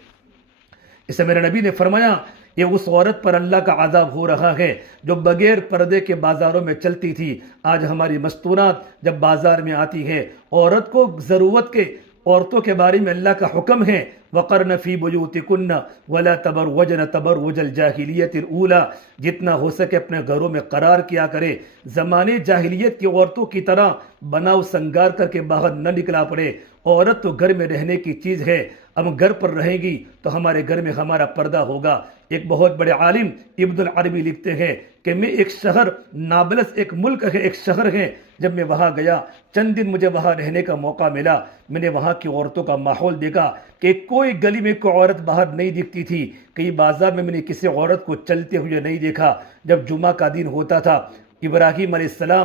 اسے میرے نبی نے فرمایا یہ اس عورت پر اللہ کا عذاب ہو رہا ہے جو بغیر پردے کے بازاروں میں چلتی تھی۔ آج ہماری مستورات جب بازار میں آتی ہے، عورت کو ضرورت کے عورتوں کے بارے میں اللہ کا حکم ہے، وَقَرْنَ فِي بُيُوتِكُنَّ وَلَا تَبَرْوَجْنَ تَبَرُّجَ الْجَاهِلِيَّةِ الْأُولَى، جتنا ہو سکے اپنے گھروں میں قرار کیا کرے، زمانے جاہلیت کی عورتوں کی طرح بناؤ سنگار کر کے باہر نہ نکلا پڑے۔ عورت تو گھر میں رہنے کی چیز ہے، اب گھر پر رہے گی تو ہمارے گھر میں ہمارا پردہ ہوگا۔ ایک بہت بڑے عالم ابن العربی لکھتے ہیں کہ میں ایک شہر، نابلس ایک ملک ہے، ایک شہر ہے، جب میں وہاں گیا چند دن مجھے وہاں رہنے کا موقع ملا، میں نے وہاں کی عورتوں کا ماحول دیکھا کہ کوئی گلی میں کوئی عورت باہر نہیں دکھتی تھی، کئی بازار میں نے کسی عورت کو چلتے ہوئے نہیں دیکھا۔ جب جمعہ کا دن ہوتا تھا، ابراہیم علیہ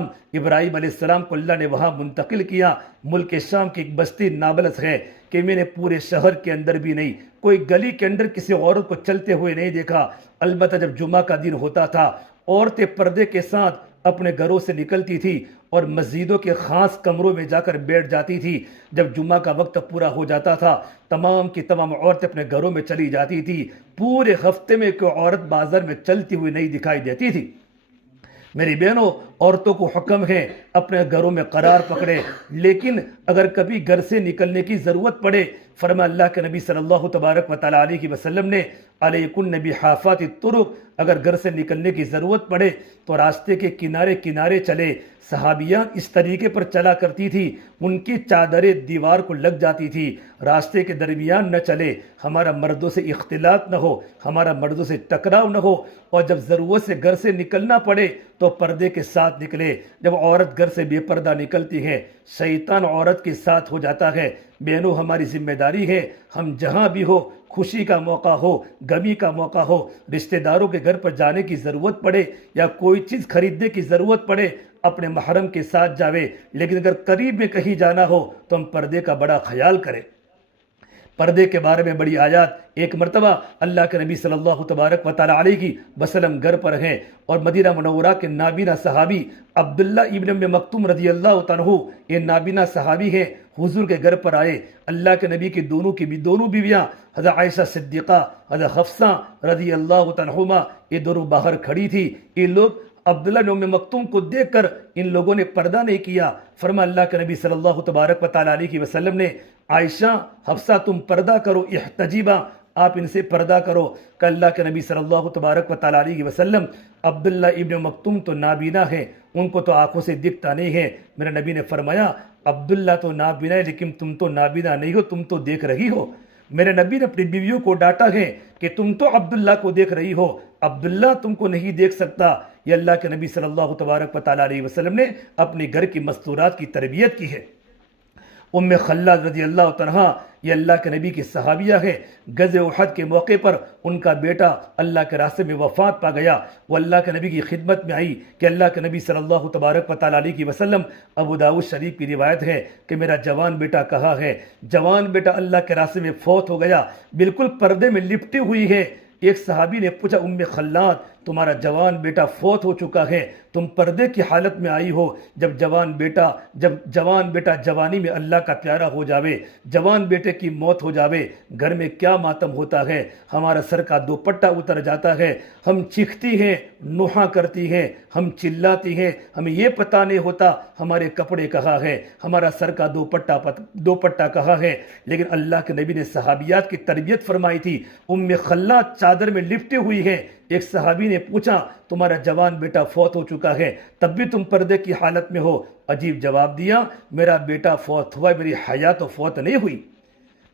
السلام کو اللہ نے وہاں منتقل کیا، ملک شام کی ایک بستی نابلس ہے، کہ میں نے پورے شہر کے اندر بھی نہیں کوئی گلی کے اندر کسی عورت کو چلتے ہوئے نہیں دیکھا۔ البتہ جب جمعہ کا دن ہوتا تھا، عورتیں پردے کے ساتھ اپنے گھروں سے نکلتی تھی اور مسجدوں کے خاص کمروں میں جا کر بیٹھ جاتی تھی۔ جب جمعہ کا وقت پورا ہو جاتا تھا، تمام کی تمام عورتیں اپنے گھروں میں چلی جاتی تھی، پورے ہفتے میں کوئی عورت بازار میں چلتی ہوئی نہیں دکھائی دیتی تھی۔ میری بہنوں، عورتوں کو حکم ہے اپنے گھروں میں قرار پکڑے، لیکن اگر کبھی گھر سے نکلنے کی ضرورت پڑے، فرمایا اللہ کے نبی صلی اللہ تبارک و تعالیٰ علیہ وسلم نے، علیکن بحافات الطرق، اگر گھر سے نکلنے کی ضرورت پڑے تو راستے کے کنارے کنارے چلے۔ صحابیات اس طریقے پر چلا کرتی تھی، ان کی چادریں دیوار کو لگ جاتی تھی، راستے کے درمیان نہ چلے، ہمارا مردوں سے اختلاط نہ ہو، ہمارا مردوں سے ٹکراؤ نہ ہو، اور جب ضرورت سے گھر سے نکلنا پڑے تو پردے کے ساتھ نکلے۔ جب عورت گھر سے بے پردہ نکلتی ہے، شیطان عورت کے ساتھ ہو جاتا ہے۔ بہنوں، ہماری ذمہ داری ہے، ہم جہاں بھی ہو، خوشی کا موقع ہو، غمی کا موقع ہو، رشتہ داروں کے گھر پر جانے کی ضرورت پڑے یا کوئی چیز خریدنے کی ضرورت پڑے، اپنے محرم کے ساتھ جاوے، لیکن اگر قریب میں کہیں جانا ہو تو ہم پردے کا بڑا خیال کریں۔ پردے کے بارے میں بڑی آیات، ایک مرتبہ اللہ کے نبی صلی اللہ تبارک و تعالیٰ علیہ وسلم گھر پر ہیں اور مدینہ منورہ کے نابینا صحابی عبداللہ ابن ام مکتوم رضی اللہ عنہ، یہ نابینا صحابی ہیں، حضور کے گھر پر آئے۔ اللہ کے نبی کی دونوں بیویاں حضرت عائشہ صدیقہ، حضرت حفصہ رضی اللہ عنہما، یہ دونوں باہر کھڑی تھی۔ یہ لوگ عبداللہ بن ام مکتوم کو دیکھ کر ان لوگوں نے پردہ نہیں کیا۔ فرمایا اللہ کے نبی صلی اللہ تبارک و تعالیٰ علیہ وسلم نے، عائشہ، حفصہ، تم پردہ کرو، احتجیبا، آپ ان سے پردہ کرو۔ کہ اللہ کے نبی صلی اللہ تبارک و تعالیٰ علیہ وسلم، عبداللہ ابن مکتوم تو نابینا ہے، ان کو تو آنکھوں سے دکھتا نہیں ہے۔ میرے نبی نے فرمایا عبداللہ تو نابینا ہے لیکن تم تو نابینا نہیں ہو، تم تو دیکھ رہی ہو۔ میرے نبی نے اپنی بیویوں کو ڈانٹا ہے کہ تم تو عبداللہ کو دیکھ رہی ہو، عبداللہ تم کو نہیں دیکھ سکتا۔ یہ اللہ کے نبی صلی اللہ تبارک و تعالیٰ علیہ وسلم نے اپنے گھر کی مستورات کی تربیت کی ہے۔ ام خلاد رضی اللہ عنہا، یہ اللہ کے نبی کی صحابیہ ہے۔ غزوہ احد کے موقع پر ان کا بیٹا اللہ کے راستے میں وفات پا گیا، وہ اللہ کے نبی کی خدمت میں آئی کہ اللہ کے نبی صلی اللہ تبارک و تعالیٰ علیہ وسلم، ابو داؤد شریف کی روایت ہے کہ میرا جوان بیٹا کہاں ہے؟ جوان بیٹا اللہ کے راستے میں فوت ہو گیا، بالکل پردے میں لپٹی ہوئی ہے۔ ایک صحابی نے پوچھا ام خلاد، تمہارا جوان بیٹا فوت ہو چکا ہے، تم پردے کی حالت میں آئی ہو؟ جب جوان بیٹا جوانی میں اللہ کا پیارا ہو جاوے، جوان بیٹے کی موت ہو جاوے، گھر میں کیا ماتم ہوتا ہے، ہمارا سر کا دوپٹہ اتر جاتا ہے، ہم چیختی ہیں، نوحہ کرتی ہیں، ہم چلاتی ہیں، ہمیں یہ پتہ نہیں ہوتا ہمارے کپڑے کہاں ہیں، ہمارا سر کا دوپٹہ کہاں ہے۔ لیکن اللہ کے نبی نے صحابیات کی تربیت فرمائی تھی۔ ام خلاد چادر میں لپٹی ہوئی ہے، ایک صحابی نے پوچھا تمہارا جوان بیٹا فوت ہو چکا ہے، تب بھی تم پردے کی حالت میں ہو؟ عجیب جواب دیا، میرا بیٹا فوت ہوا، میری حیا تو فوت نہیں ہوئی۔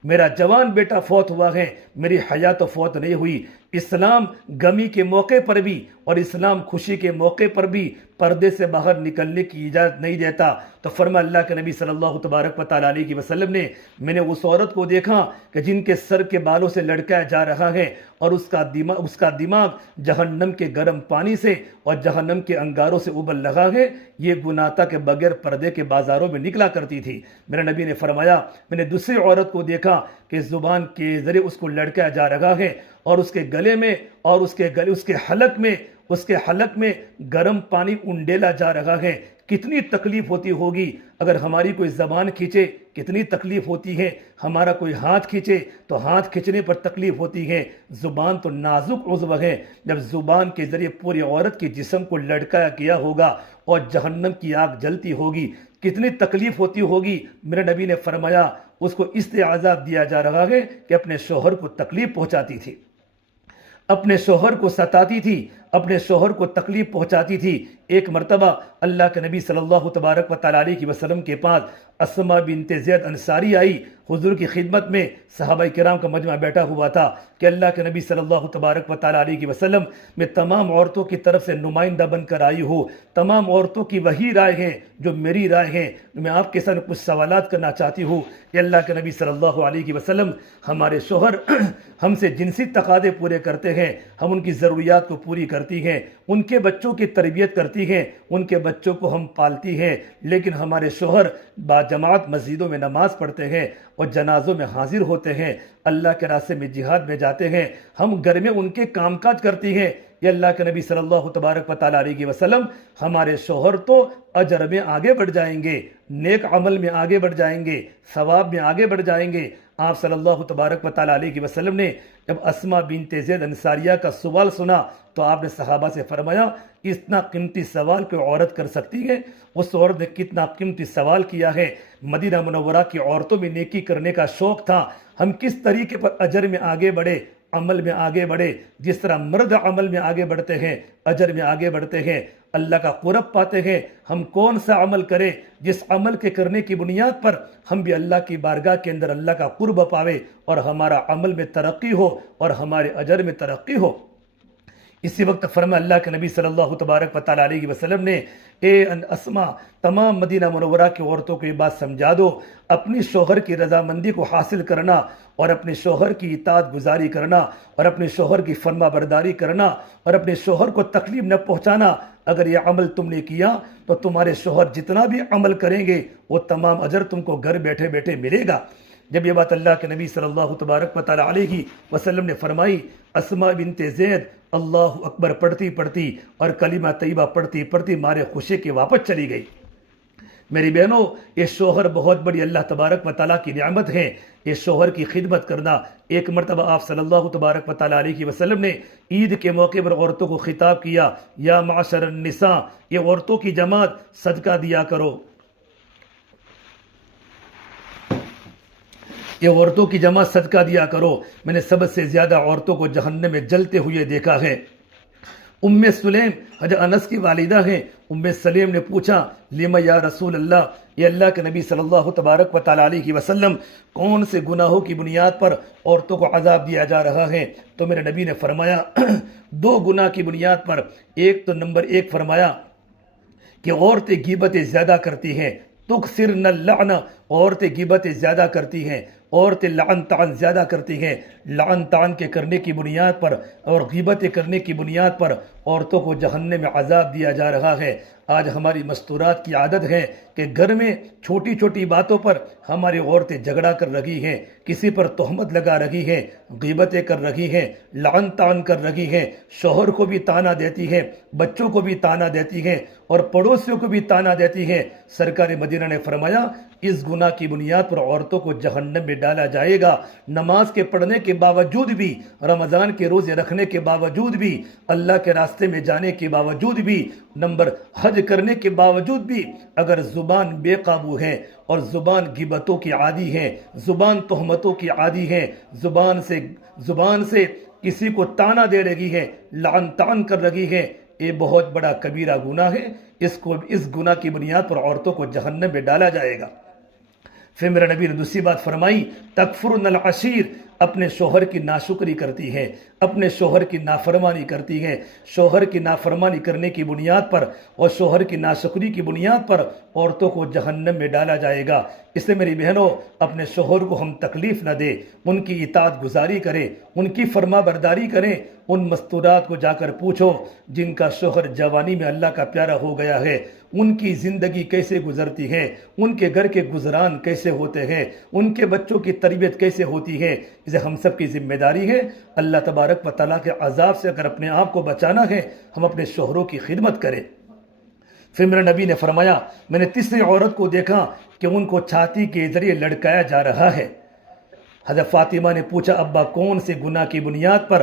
میرا جوان بیٹا فوت ہوا ہے، میری حیا تو فوت نہیں ہوئی۔ اسلام غمی کے موقع پر بھی اور اسلام خوشی کے موقع پر بھی پردے سے باہر نکلنے کی اجازت نہیں دیتا۔ تو فرمایا اللہ کے نبی صلی اللہ تبارک و تعالیٰ علیہ وسلم نے، میں نے اس عورت کو دیکھا کہ جن کے سر کے بالوں سے لڑکایا جا رہا ہے اور اس کا دماغ جہنم کے گرم پانی سے اور جہنم کے انگاروں سے ابل رہا ہے، یہ گناہ تھا کہ بغیر پردے کے بازاروں میں نکلا کرتی تھی۔ میرے نبی نے فرمایا میں نے دوسری عورت کو دیکھا کہ زبان کے ذریعے اس کو لڑکایا جا رہا ہے اور اس کے گلے میں اور اس کے حلق میں گرم پانی انڈیلا جا رہا ہے۔ کتنی تکلیف ہوتی ہوگی اگر ہماری کوئی زبان کھینچے، کتنی تکلیف ہوتی ہے، ہمارا کوئی ہاتھ کھینچے تو ہاتھ کھینچنے پر تکلیف ہوتی ہے۔ زبان تو نازک عضو ہے، جب زبان کے ذریعے پوری عورت کے جسم کو لڑکایا گیا ہوگا اور جہنم کی آگ جلتی ہوگی، کتنی تکلیف ہوتی ہوگی۔ میرے نبی نے فرمایا اس کو اس لیے عذاب دیا جا رہا ہے کہ اپنے شوہر کو تکلیف پہنچاتی تھی، اپنے شوہر کو ستاتی تھی، اپنے شوہر کو تکلیف پہنچاتی تھی۔ ایک مرتبہ اللہ کے نبی صلی اللہ تبارک و تعالیٰ علیہ وسلم کے پاس اسما بنت زید انصاری آئی۔ حضور کی خدمت میں صحابہ کرام کا مجمع بیٹھا ہوا تھا کہ اللہ کے نبی صلی اللہ تبارک و تعالیٰ علیہ وسلم میں تمام عورتوں کی طرف سے نمائندہ بن کر آئی ہوں، تمام عورتوں کی وہی رائے ہے جو میری رائے ہے، میں آپ کے ساتھ کچھ سوالات کرنا چاہتی ہوں کہ اللہ کے نبی صلی اللہ علیہ وسلم ہمارے شوہر ہم سے جنسی تقاضے پورے کرتے ہیں، ہم ان کی ضروریات کو پوری کرتی ہیں، ان کے بچوں کی تربیت کرتی ہیں، ان کے بچوں کو ہم پالتی ہیں، لیکن ہمارے شوہر باجماعت مسجدوں میں نماز پڑھتے ہیں اور جنازوں میں حاضر ہوتے ہیں، اللہ کے راستے میں جہاد میں جاتے ہیں، ہم گھر میں ان کے کام کاج کرتی ہیں۔ یہ اللہ کے نبی صلی اللہ تبارک و تعالیٰ علیہ وسلم ہمارے شوہر تو اجر میں آگے بڑھ جائیں گے، نیک عمل میں آگے بڑھ جائیں گے، ثواب میں آگے بڑھ جائیں گے۔ آپ صلی اللہ تبارک و تعالیٰ علیہ وسلم نے جب اسما بنت زید انصاریہ کا سوال سنا تو آپ نے صحابہ سے فرمایا اتنا قیمتی سوال کوئی عورت کر سکتی ہے؟ اس عورت نے کتنا قیمتی سوال کیا ہے۔ مدینہ منورہ کی عورتوں میں نیکی کرنے کا شوق تھا، ہم کس طریقے پر اجر میں آگے بڑھے، عمل میں آگے بڑھے، جس طرح مرد عمل میں آگے بڑھتے ہیں، اجر میں آگے بڑھتے ہیں، اللہ کا قرب پاتے ہیں۔ ہم کون سا عمل کریں جس عمل کے کرنے کی بنیاد پر ہم بھی اللہ کی بارگاہ کے اندر اللہ کا قرب پاوے اور ہمارا عمل میں ترقی ہو اور ہمارے اجر میں ترقی ہو۔ اسی وقت فرمایا اللہ کے نبی صلی اللہ تبارک و تعالیٰ علیہ وسلم نے، اے اسما تمام مدینہ منورہ کی عورتوں کو یہ بات سمجھا دو، اپنی شوہر کی رضامندی کو حاصل کرنا اور اپنے شوہر کی اطاعت گزاری کرنا اور اپنے شوہر کی فرما برداری کرنا اور اپنے شوہر کو تکلیف نہ پہنچانا، اگر یہ عمل تم نے کیا تو تمہارے شوہر جتنا بھی عمل کریں گے وہ تمام اجر تم کو گھر بیٹھے بیٹھے ملے گا۔ جب یہ بات اللہ کے نبی صلی اللہ تبارک و تعالیٰ علیہ وسلم نے فرمائی، اسما بنت زید اللہ اکبر پڑھتی پڑھتی اور کلمہ طیبہ پڑھتی پڑھتی مارے خوشی کے واپس چلی گئی۔ میری بہنوں، یہ شوہر بہت بڑی اللہ تبارک و تعالیٰ کی نعمت ہے، یہ شوہر کی خدمت کرنا۔ ایک مرتبہ آپ صلی اللہ تبارک و تعالیٰ علیہ وسلم نے عید کے موقع پر عورتوں کو خطاب کیا، یا معاشر النساء، یہ عورتوں کی جماعت صدقہ دیا کرو، یہ عورتوں کی جماعت صدقہ دیا کرو۔ میں نے سب سے زیادہ عورتوں کو جہنم میں جلتے ہوئے دیکھا ہے۔ ام سلیم حضرت انس کی والدہ ہیں، ام سلیم نے پوچھا، لما یا رسول اللہ، یہ اللہ کے نبی صلی اللہ تبارک و تعالیٰ علیہ وسلم کون سے گناہوں کی بنیاد پر عورتوں کو عذاب دیا جا رہا ہے؟ تو میرے نبی نے فرمایا دو گناہ کی بنیاد پر۔ ایک تو نمبر ایک فرمایا کہ عورتیں غیبتیں زیادہ کرتی ہیں، تکثرن اللعن، عورتیں غیبتیں زیادہ کرتی ہیں، عورتیں لعن طعن زیادہ کرتی ہیں۔ لعن طعن کے کرنے کی بنیاد پر اور غیبتیں کرنے کی بنیاد پر عورتوں کو جہنم میں عذاب دیا جا رہا ہے۔ آج ہماری مستورات کی عادت ہے کہ گھر میں چھوٹی چھوٹی باتوں پر ہماری عورتیں جھگڑا کر رہی ہیں، کسی پر تہمت لگا رہی ہیں، غیبتیں کر رہی ہیں، لعن طعن کر رہی ہیں، شوہر کو بھی تانا دیتی ہیں، بچوں کو بھی تانا دیتی ہیں اور پڑوسیوں کو بھی تانا دیتی ہیں۔ سرکار مدینہ نے فرمایا اس گناہ کی بنیاد پر عورتوں کو جہنم میں ڈالا جائے گا۔ نماز کے پڑھنے کے باوجود بھی، رمضان کے روزے رکھنے کے باوجود بھی، اللہ کے راستے میں جانے کے باوجود بھی، نمبر حج کرنے کے باوجود بھی، اگر زبان بے قابو ہے اور زبان غیبتوں کی عادی ہے، زبان تہمتوں کی عادی ہے، زبان سے کسی کو تانا دے رہی ہے، لعن طعن کر رہی ہے، یہ بہت بڑا کبیرہ گناہ ہے۔ اس گناہ کی بنیاد پر عورتوں کو جہنم میں ڈالا جائے گا۔ پھر میرے نبی نے دوسری بات فرمائی، تکفرن العشیر، اپنے شوہر کی ناشکری کرتی ہیں، اپنے شوہر کی نافرمانی کرتی ہیں، شوہر کی نافرمانی کرنے کی بنیاد پر اور شوہر کی ناشکری کی بنیاد پر عورتوں کو جہنم میں ڈالا جائے گا۔ اس لیے میری بہنوں، اپنے شوہر کو ہم تکلیف نہ دیں، ان کی اطاعت گزاری کریں، ان کی فرما برداری کریں۔ ان مستورات کو جا کر پوچھو جن کا شوہر جوانی میں اللہ کا پیارا ہو گیا ہے، ان کی زندگی کیسے گزرتی ہے، ان کے گھر کے گزران کیسے ہوتے ہیں، ان کے بچوں کی تربیت کیسے ہوتی ہے۔ اسے ہم سب کی ذمہ داری ہے، اللہ تبارک و تعالیٰ کے عذاب سے اگر اپنے آپ کو بچانا ہے، ہم اپنے شوہروں کی خدمت کریں۔ پھر میرے نبی نے فرمایا، میں نے تیسری عورت کو دیکھا کہ ان کو چھاتی کے ذریعے لڑکایا جا رہا ہے۔ حضرت فاطمہ نے پوچھا، ابا کون سے گناہ کی بنیاد پر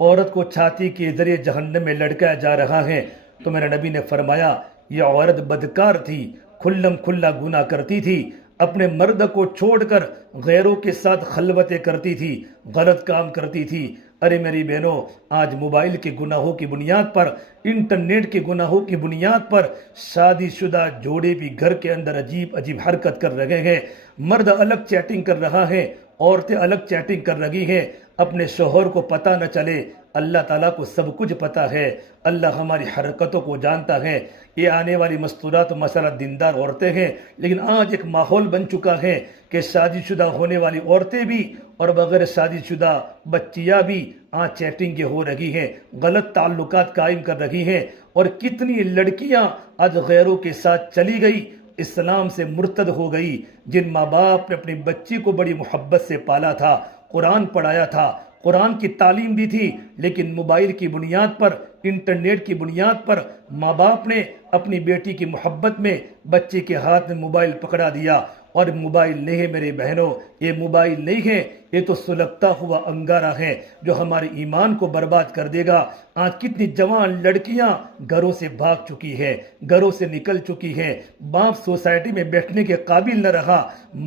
عورت کو چھاتی کے ذریعے جہنم میں لڑکایا جا رہا ہے؟ تو میرے نبی نے فرمایا، یہ عورت بدکار تھی، کھلم کھلا گناہ کرتی تھی، اپنے مرد کو چھوڑ کر غیروں کے ساتھ خلوتیں کرتی تھی، غلط کام کرتی تھی۔ ارے میری بہنوں، آج موبائل کے گناہوں کی بنیاد پر، انٹرنیٹ کے گناہوں کی بنیاد پر شادی شدہ جوڑے بھی گھر کے اندر عجیب عجیب حرکت کر رہے ہیں۔ مرد الگ چیٹنگ کر رہا ہے، عورتیں الگ چیٹنگ کر رہی ہیں، اپنے شوہر کو پتہ نہ چلے۔ اللہ تعالیٰ کو سب کچھ پتہ ہے، اللہ ہماری حرکتوں کو جانتا ہے۔ یہ آنے والی مستورات مسئلہ دیندار عورتیں ہیں، لیکن آج ایک ماحول بن چکا ہے کہ شادی شدہ ہونے والی عورتیں بھی اور بغیر شادی شدہ بچیاں بھی آج چیٹنگ ہو رہی ہیں، غلط تعلقات قائم کر رہی ہیں، اور کتنی لڑکیاں آج غیروں کے ساتھ چلی گئی، اسلام سے مرتد ہو گئی۔ جن ماں باپ نے اپنی بچی کو بڑی محبت سے پالا تھا، قرآن پڑھایا تھا، قرآن کی تعلیم دی تھی، لیکن موبائل کی بنیاد پر، انٹرنیٹ کی بنیاد پر ماں باپ نے اپنی بیٹی کی محبت میں بچے کے ہاتھ میں موبائل پکڑا دیا۔ اور موبائل نہیں ہے میرے بہنوں، یہ موبائل نہیں ہے، یہ تو سلگتا ہوا انگارہ ہے جو ہمارے ایمان کو برباد کر دے گا۔ آج کتنی جوان لڑکیاں گھروں سے بھاگ چکی ہیں، گھروں سے نکل چکی ہیں، باپ سوسائٹی میں بیٹھنے کے قابل نہ رہا،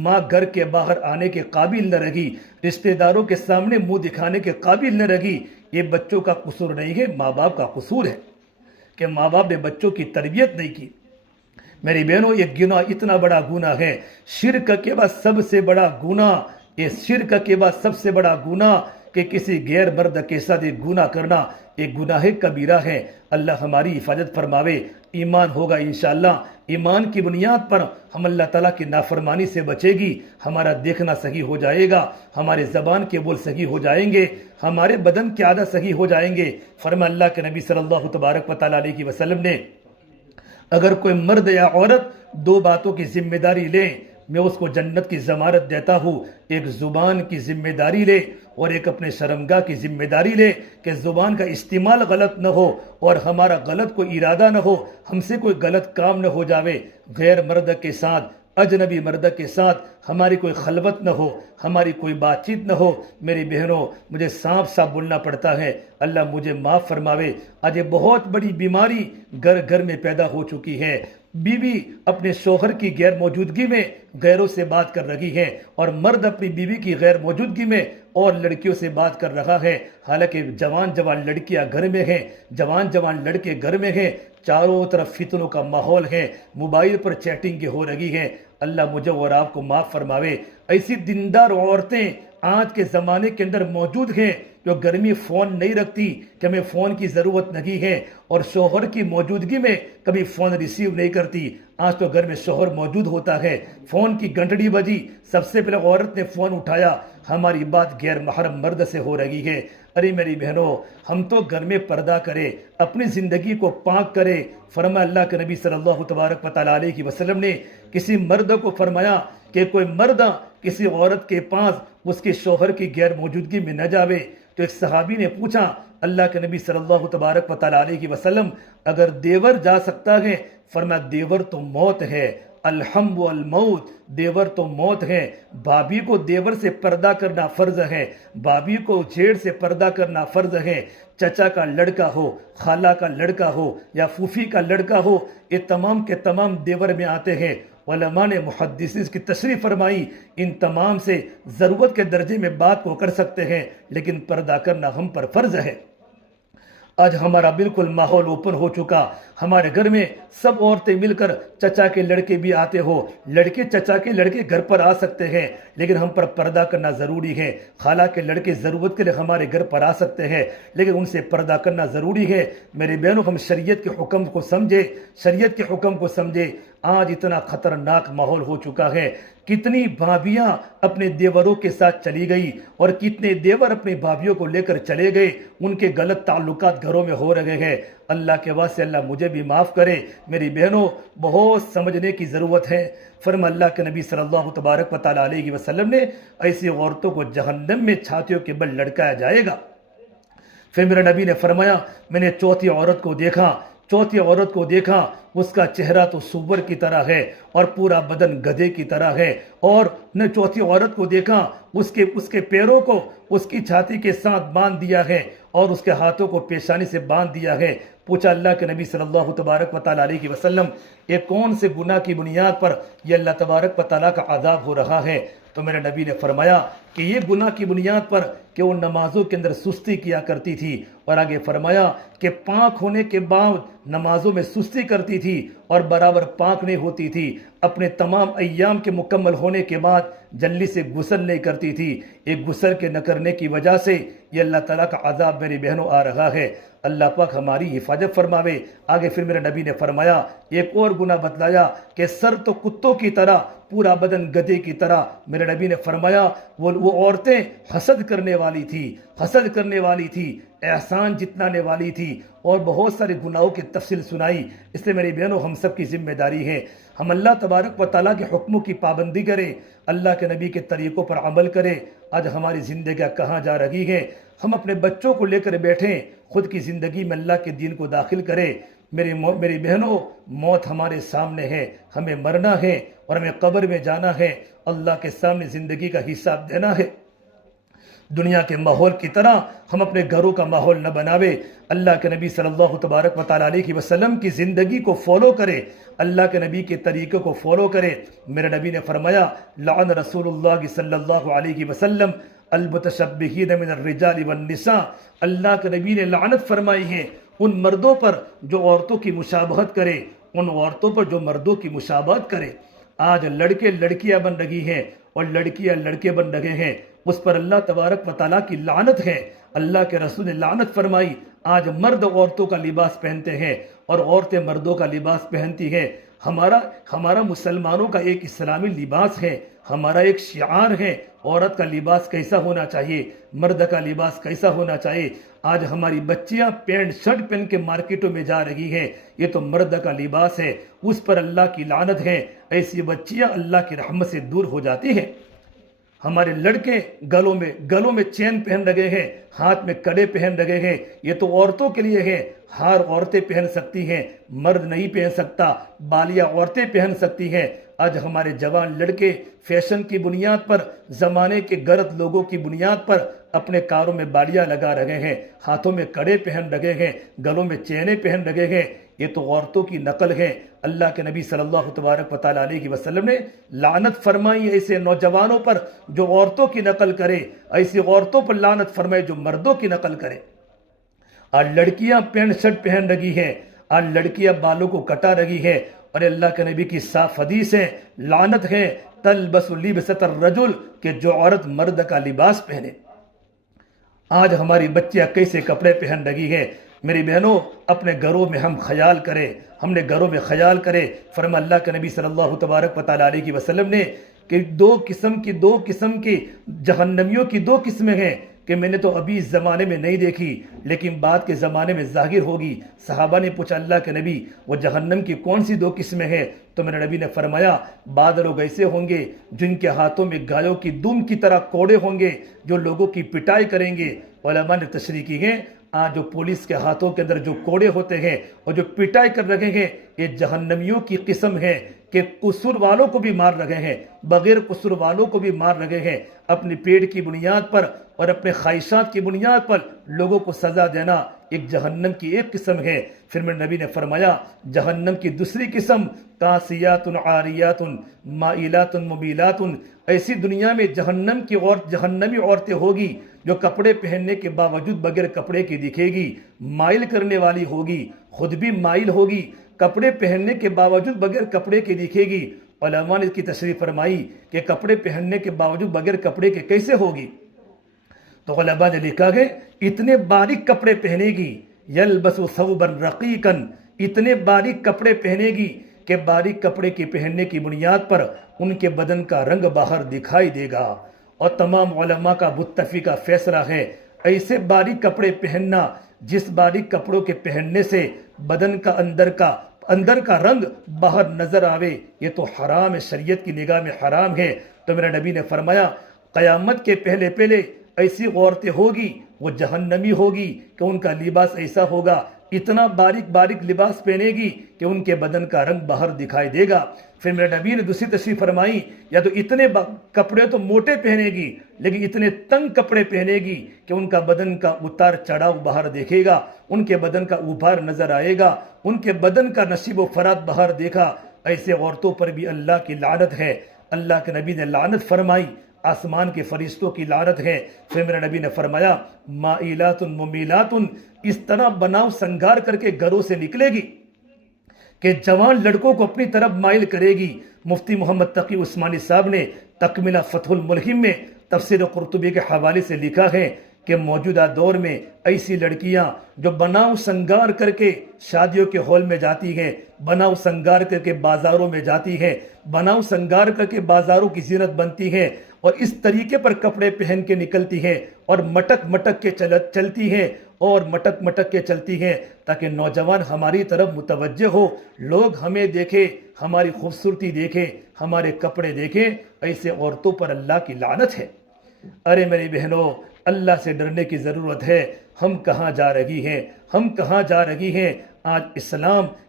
ماں گھر کے باہر آنے کے قابل نہ رہی، رشتہ داروں کے سامنے منہ دکھانے کے قابل نہ رہی۔ یہ بچوں کا قصور نہیں ہے، ماں باپ کا قصور ہے کہ ماں باپ نے بچوں کی تربیت نہیں کی۔ میری بہنوں، یہ گناہ اتنا بڑا گناہ ہے، شرک کے بعد سب سے بڑا گناہ، یہ شرک کے بعد سب سے بڑا گناہ کہ کسی غیر مرد کے ساتھ یہ گناہ کرنا، ایک گناہ کبیرہ ہے۔ اللہ ہماری حفاظت فرماوے۔ ایمان ہوگا انشاءاللہ، ایمان کی بنیاد پر ہم اللہ تعالیٰ کی نافرمانی سے بچے گی، ہمارا دیکھنا صحیح ہو جائے گا، ہمارے زبان کے بول صحیح ہو جائیں گے، ہمارے بدن کی عادت صحیح ہو جائیں گے۔ فرمایا اللہ کے نبی صلی اللہ تبارک و تعالیٰ علیہ وسلم نے، اگر کوئی مرد یا عورت دو باتوں کی ذمہ داری لے، میں اس کو جنت کی ضمانت دیتا ہوں۔ ایک زبان کی ذمہ داری لے اور ایک اپنے شرمگاہ کی ذمہ داری لے کہ زبان کا استعمال غلط نہ ہو اور ہمارا غلط کوئی ارادہ نہ ہو، ہم سے کوئی غلط کام نہ ہو جاوے، غیر مرد کے ساتھ، اجنبی مرد کے ساتھ ہماری کوئی خلوت نہ ہو، ہماری کوئی بات چیت نہ ہو۔ میری بہنوں، مجھے صاف صاف بولنا پڑتا ہے، اللہ مجھے معاف فرماوے۔ آج یہ بہت بڑی بیماری گھر گھر میں پیدا ہو چکی ہے۔ بیوی اپنے شوہر کی غیر موجودگی میں غیروں سے بات کر رہی ہے، اور مرد اپنی بیوی کی غیر موجودگی میں اور لڑکیوں سے بات کر رہا ہے۔ حالانکہ جوان جوان لڑکیاں گھر میں ہیں، جوان جوان لڑکے گھر میں ہیں، چاروں طرف فتنوں کا ماحول ہے، موبائل پر چیٹنگ ہو رہی ہے۔ اللہ مجھے اور آپ کو معاف فرماوے۔ ایسی دیندار عورتیں آج کے زمانے کے اندر موجود ہیں جو گھر میں فون نہیں رکھتی کہ ہمیں فون کی ضرورت نہیں ہے، اور شوہر کی موجودگی میں کبھی فون ریسیو نہیں کرتی۔ آج تو گھر میں شوہر موجود ہوتا ہے، فون کی گھنٹڑی بجی، سب سے پہلے عورت نے فون اٹھایا، ہماری بات غیر محرم مرد سے ہو رہی ہے۔ ارے میری بہنوں، ہم تو گھر میں پردہ کرے، اپنی زندگی کو پاک کرے۔ فرمایا اللہ کے نبی صلی اللہ تبارک و تعالیٰ علیہ وسلم نے کسی مرد کو فرمایا کہ کوئی مرد کسی عورت کے پاس اس کے شوہر کی غیر موجودگی میں نہ جاوے۔ تو ایک صحابی نے پوچھا اللہ کے نبی صلی اللہ تبارک و تعالیٰ علیہ وسلم، اگر دیور جا سکتا ہے؟ فرمایا دیور تو موت ہے، الحم والموت، دیور تو موت ہے۔ بھابھی کو دیور سے پردہ کرنا فرض ہے، بھابھی کو جیڑ سے پردہ کرنا فرض ہے۔ چچا کا لڑکا ہو، خالہ کا لڑکا ہو یا پھوپھی کا لڑکا ہو، یہ تمام کے تمام دیور میں آتے ہیں۔ علماء نے محدثین کی تشریح فرمائی، ان تمام سے ضرورت کے درجے میں بات کو کر سکتے ہیں، لیکن پردہ کرنا ہم پر فرض ہے۔ آج ہمارا بالکل ماحول اوپن ہو چکا. ہمارے گھر میں سب عورتیں مل کر چچا کے لڑکے بھی آتے ہو, لڑکے چچا کے لڑکے گھر پر آ سکتے ہیں, لیکن ہم پر پردہ کرنا ضروری ہے. خالہ کے لڑکے ضرورت کے لیے ہمارے گھر پر آ سکتے ہیں, لیکن ان سے پردہ کرنا ضروری ہے. میرے بہنوں, ہم شریعت کے حکم کو سمجھے, شریعت کے حکم کو سمجھے. آج اتنا خطرناک ماحول ہو چکا ہے. کتنی بھابیاں اپنے دیوروں کے ساتھ چلی گئی اور کتنے دیور اپنی بھابیوں کو لے کر چلے گئے. ان کے غلط تعلقات گھروں میں ہو رہے ہیں. اللہ کے واسطے اللہ مجھے بھی معاف کرے. میری بہنوں, بہت سمجھنے کی ضرورت ہے. فرما اللہ کے نبی صلی اللہ تبارک و تعالیٰ علیہ وسلم نے ایسی عورتوں کو جہنم میں چھاتیوں کے بل لٹکایا جائے گا. پھر میرے نبی نے فرمایا, میں نے چوتھی عورت کو دیکھا, اس کا چہرہ تو سور کی طرح ہے اور پورا بدن گدھے کی طرح ہے. اور نے چوتھی عورت کو دیکھا, اس کے پیروں کو اس کی چھاتی کے ساتھ باندھ دیا ہے اور اس کے ہاتھوں کو پیشانی سے باندھ دیا ہے. پوچھا اللہ کے نبی صلی اللہ تبارک و تعالیٰ علیہ وسلم, یہ کون سے گناہ کی بنیاد پر یہ اللہ تبارک و تعالیٰ کا عذاب ہو رہا ہے؟ تو میرے نبی نے فرمایا کہ یہ گناہ کی بنیاد پر کہ وہ نمازوں کے اندر سستی کیا کرتی تھی. اور آگے فرمایا کہ پاک ہونے کے بعد نمازوں میں سستی کرتی تھی اور برابر پاک نہیں ہوتی تھی. اپنے تمام ایام کے مکمل ہونے کے بعد جلدی سے غسل نہیں کرتی تھی. ایک غسل کے نہ کرنے کی وجہ سے یہ اللہ تعالیٰ کا عذاب میری بہنوں آ رہا ہے. اللہ پاک ہماری حفاظت فرماوے. آگے پھر میرے نبی نے فرمایا, ایک اور گناہ بتلایا کہ سر تو کتوں کی طرح, پورا بدن گدھے کی طرح. میرے نبی نے فرمایا وہ عورتیں حسد کرنے والی تھی, احسان جتلانے والی تھی اور بہت سارے گناہوں کی تفصیل سنائی. اس لیے میری بہنوں, ہم سب کی ذمہ داری ہے ہم اللہ تبارک و تعالیٰ کے حکموں کی پابندی کریں, اللہ کے نبی کے طریقوں پر عمل کریں. آج ہماری زندگیاں کہاں جا رہی ہیں؟ ہم اپنے بچوں کو لے کر بیٹھیں, خود کی زندگی میں اللہ کے دین کو داخل کریں. میری بہنوں, موت ہمارے سامنے ہے, ہمیں مرنا ہے اور ہمیں قبر میں جانا ہے. اللہ کے سامنے زندگی کا حساب دینا ہے. دنیا کے ماحول کی طرح ہم اپنے گھروں کا ماحول نہ بناوے. اللہ کے نبی صلی اللہ تبارک و تعالیٰ علیہ وسلم کی زندگی کو فالو کرے, اللہ کے نبی کے طریقے کو فالو کرے. میرے نبی نے فرمایا, لعن رسول اللہ صلی اللہ علیہ وسلم المتشبہین من الرجال والنساء. اللہ کے نبی نے لعنت فرمائی ہے ان مردوں پر جو عورتوں کی مشابہت کرے, ان عورتوں پر جو مردوں کی مشابہت کرے. آج لڑکے لڑکیاں بن رہی ہیں اور لڑکیاں لڑکے بن رہے ہیں, اس پر اللہ تبارک و تعالیٰ کی لعنت ہے. اللہ کے رسول نے لعنت فرمائی. آج مرد عورتوں کا لباس پہنتے ہیں اور عورتیں مردوں کا لباس پہنتی ہیں. ہمارا مسلمانوں کا ایک اسلامی لباس ہے, ہمارا ایک شعار ہے, عورت کا لباس کیسا ہونا چاہیے, مرد کا لباس کیسا ہونا چاہیے. آج ہماری بچیاں پینٹ شرٹ پہن کے مارکیٹوں میں جا رہی ہیں, یہ تو مرد کا لباس ہے, اس پر اللہ کی لعنت ہے. ایسی بچیاں اللہ کی رحمت سے دور ہو جاتی ہیں. ہمارے لڑکے گلوں میں چین پہن رہے ہیں, ہاتھ میں کڑے پہن رہے ہیں, یہ تو عورتوں کے لیے ہے. ہار عورتیں پہن سکتی ہیں, مرد نہیں پہن سکتا. بالیاں عورتیں پہن سکتی ہیں. آج ہمارے جوان لڑکے فیشن کی بنیاد پر, زمانے کے غلط لوگوں کی بنیاد پر اپنے کاروں میں بالیاں لگا رہے ہیں, ہاتھوں میں کڑے پہن رہے ہیں, گلوں میں چینیں پہن رہے ہیں. یہ تو عورتوں کی نقل ہے. اللہ کے نبی صلی اللہ تبارک و تعالیٰ علیہ وسلم نے لعنت فرمائی ایسے نوجوانوں پر جو عورتوں کی نقل کرے, ایسی عورتوں پر لعنت فرمائے جو مردوں کی نقل کرے. آج لڑکیاں پینٹ شرٹ پہن رہی ہیں, آج لڑکیاں بالوں کو کٹا رہی ہیں, اور اللہ کے نبی کی صاف حدیث ہے, لعنت ہے تلبس لبسۃ الرجل, کہ جو عورت مرد کا لباس پہنے. آج ہماری بچیاں کیسے کپڑے پہن رہی ہیں. میری بہنوں, اپنے گھروں میں ہم خیال کریں, ہم نے گھروں میں خیال کرے. فرما اللہ کے نبی صلی اللہ تبارک و تعالیٰ علیہ وسلم نے کہ دو قسم کی جہنمیوں کی دو قسمیں ہیں کہ میں نے تو ابھی اس زمانے میں نہیں دیکھی, لیکن بعد کے زمانے میں ظاہر ہوگی. صحابہ نے پوچھا, اللہ کے نبی وہ جہنم کی کون سی دو قسمیں ہیں؟ تو میرے نبی نے فرمایا, بعض لوگ ایسے ہوں گے جن کے ہاتھوں میں گایوں کی دم کی طرح کوڑے ہوں گے, جو لوگوں کی پٹائی کریں گے. علماء نے تشریح کی ہے, آج جو پولیس کے ہاتھوں کے اندر جو کوڑے ہوتے ہیں اور جو پٹائی کر رہے ہیں, یہ جہنمیوں کی قسم ہے کہ قصور والوں کو بھی مار رہے ہیں, بغیر قصور والوں کو بھی مار رہے ہیں. اپنی پیٹ کی بنیاد پر اور اپنے خواہشات کی بنیاد پر لوگوں کو سزا دینا ایک جہنم کی ایک قسم ہے. پھر میرے نبی نے فرمایا, جہنم کی دوسری قسم کاسیات عاریات مائلات ممیلات. ایسی دنیا میں جہنمی عورتیں ہوگی جو کپڑے پہننے کے باوجود بغیر کپڑے کے دکھے گی مائل کرنے والی ہوگی، خود بھی مائل ہوگی، کپڑے پہننے کے باوجود بغیر کپڑے کے دکھے گی۔ علماء نے اس کی تشریح فرمائی کہ کپڑے پہننے کے باوجود بغیر کپڑے کے کیسے ہوگی؟ تو علماء نے لکھا ہے اتنے باریک کپڑے پہنے گی، یلبس ثوبا رقیقا، اتنے باریک کپڑے پہنے گی کہ باریک کپڑے کے پہننے کی بنیاد پر ان کے بدن کا رنگ باہر دکھائی دے گا۔ اور تمام علماء کا متفقہ فیصلہ ہے ایسے باریک کپڑے پہننا جس باریک کپڑوں کے پہننے سے بدن کا اندر کا رنگ باہر نظر آوے، یہ تو حرام ہے، شریعت کی نگاہ میں حرام ہے۔ تو میرے نبی نے فرمایا قیامت کے پہلے ایسی عورتیں ہوگی وہ جہنمی ہوگی کہ ان کا لباس ایسا ہوگا، اتنا باریک لباس پہنے گی کہ ان کے بدن کا رنگ باہر دکھائی دے گا۔ پھر میرے نبی نے دوسری تشریح فرمائی یا تو اتنے کپڑے تو موٹے پہنے گی لیکن اتنے تنگ کپڑے پہنے گی کہ ان کا بدن کا اتار چڑھاؤ باہر دیکھے گا، ان کے بدن کا ابھار نظر آئے گا، ان کے بدن کا نشیب و فرات باہر دیکھا۔ ایسے عورتوں پر بھی اللہ کی لعنت ہے، اللہ کے نبی نے لعنت فرمائی، آسمان کے فرشتوں کی لعنت ہے۔ پھر میرے نبی نے فرمایا مائلات ممیلات، اس طرح بناؤ سنگار کر کے گھروں سے نکلے گی کہ جوان لڑکوں کو اپنی طرف مائل کرے گی۔ مفتی محمد تقی عثمانی صاحب نے تکملہ فتح الملہم میں تفسیر قرطبی کے حوالے سے لکھا ہے کہ موجودہ دور میں ایسی لڑکیاں جو بناؤ سنگار کر کے شادیوں کے ہال میں جاتی ہیں، بناؤ سنگار کر کے بازاروں میں جاتی ہیں، بناؤ سنگار کر کے بازاروں کی زینت بنتی ہیں اور اس طریقے پر کپڑے پہن کے نکلتی ہیں اور مٹک کے چلتی ہیں اور مٹک کے چلتی ہیں تاکہ نوجوان ہماری طرف متوجہ ہو، لوگ ہمیں دیکھیں، ہماری خوبصورتی دیکھیں، ہمارے کپڑے دیکھیں۔ ایسے عورتوں پر اللہ کی لعنت ہے۔ ارے میری بہنوں، اللہ سے ڈرنے کی ضرورت ہے۔ ہم کہاں جا رہی ہیں؟ ہم کہاں جا رہی ہیں؟ آج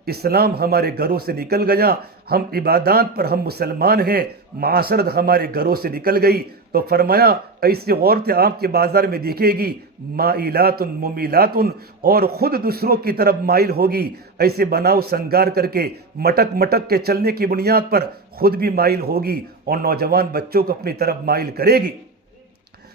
اسلام ہمارے گھروں سے نکل گیا، ہم عبادات پر ہم مسلمان ہیں، معاشرت ہمارے گھروں سے نکل گئی۔ تو فرمایا ایسی عورتیں آپ کے بازار میں دکھے گی مائلات ممیلات، اور خود دوسروں کی طرف مائل ہوگی، ایسے بناؤ سنگار کر کے مٹک کے چلنے کی بنیاد پر خود بھی مائل ہوگی اور نوجوان بچوں کو اپنی طرف مائل کرے گی۔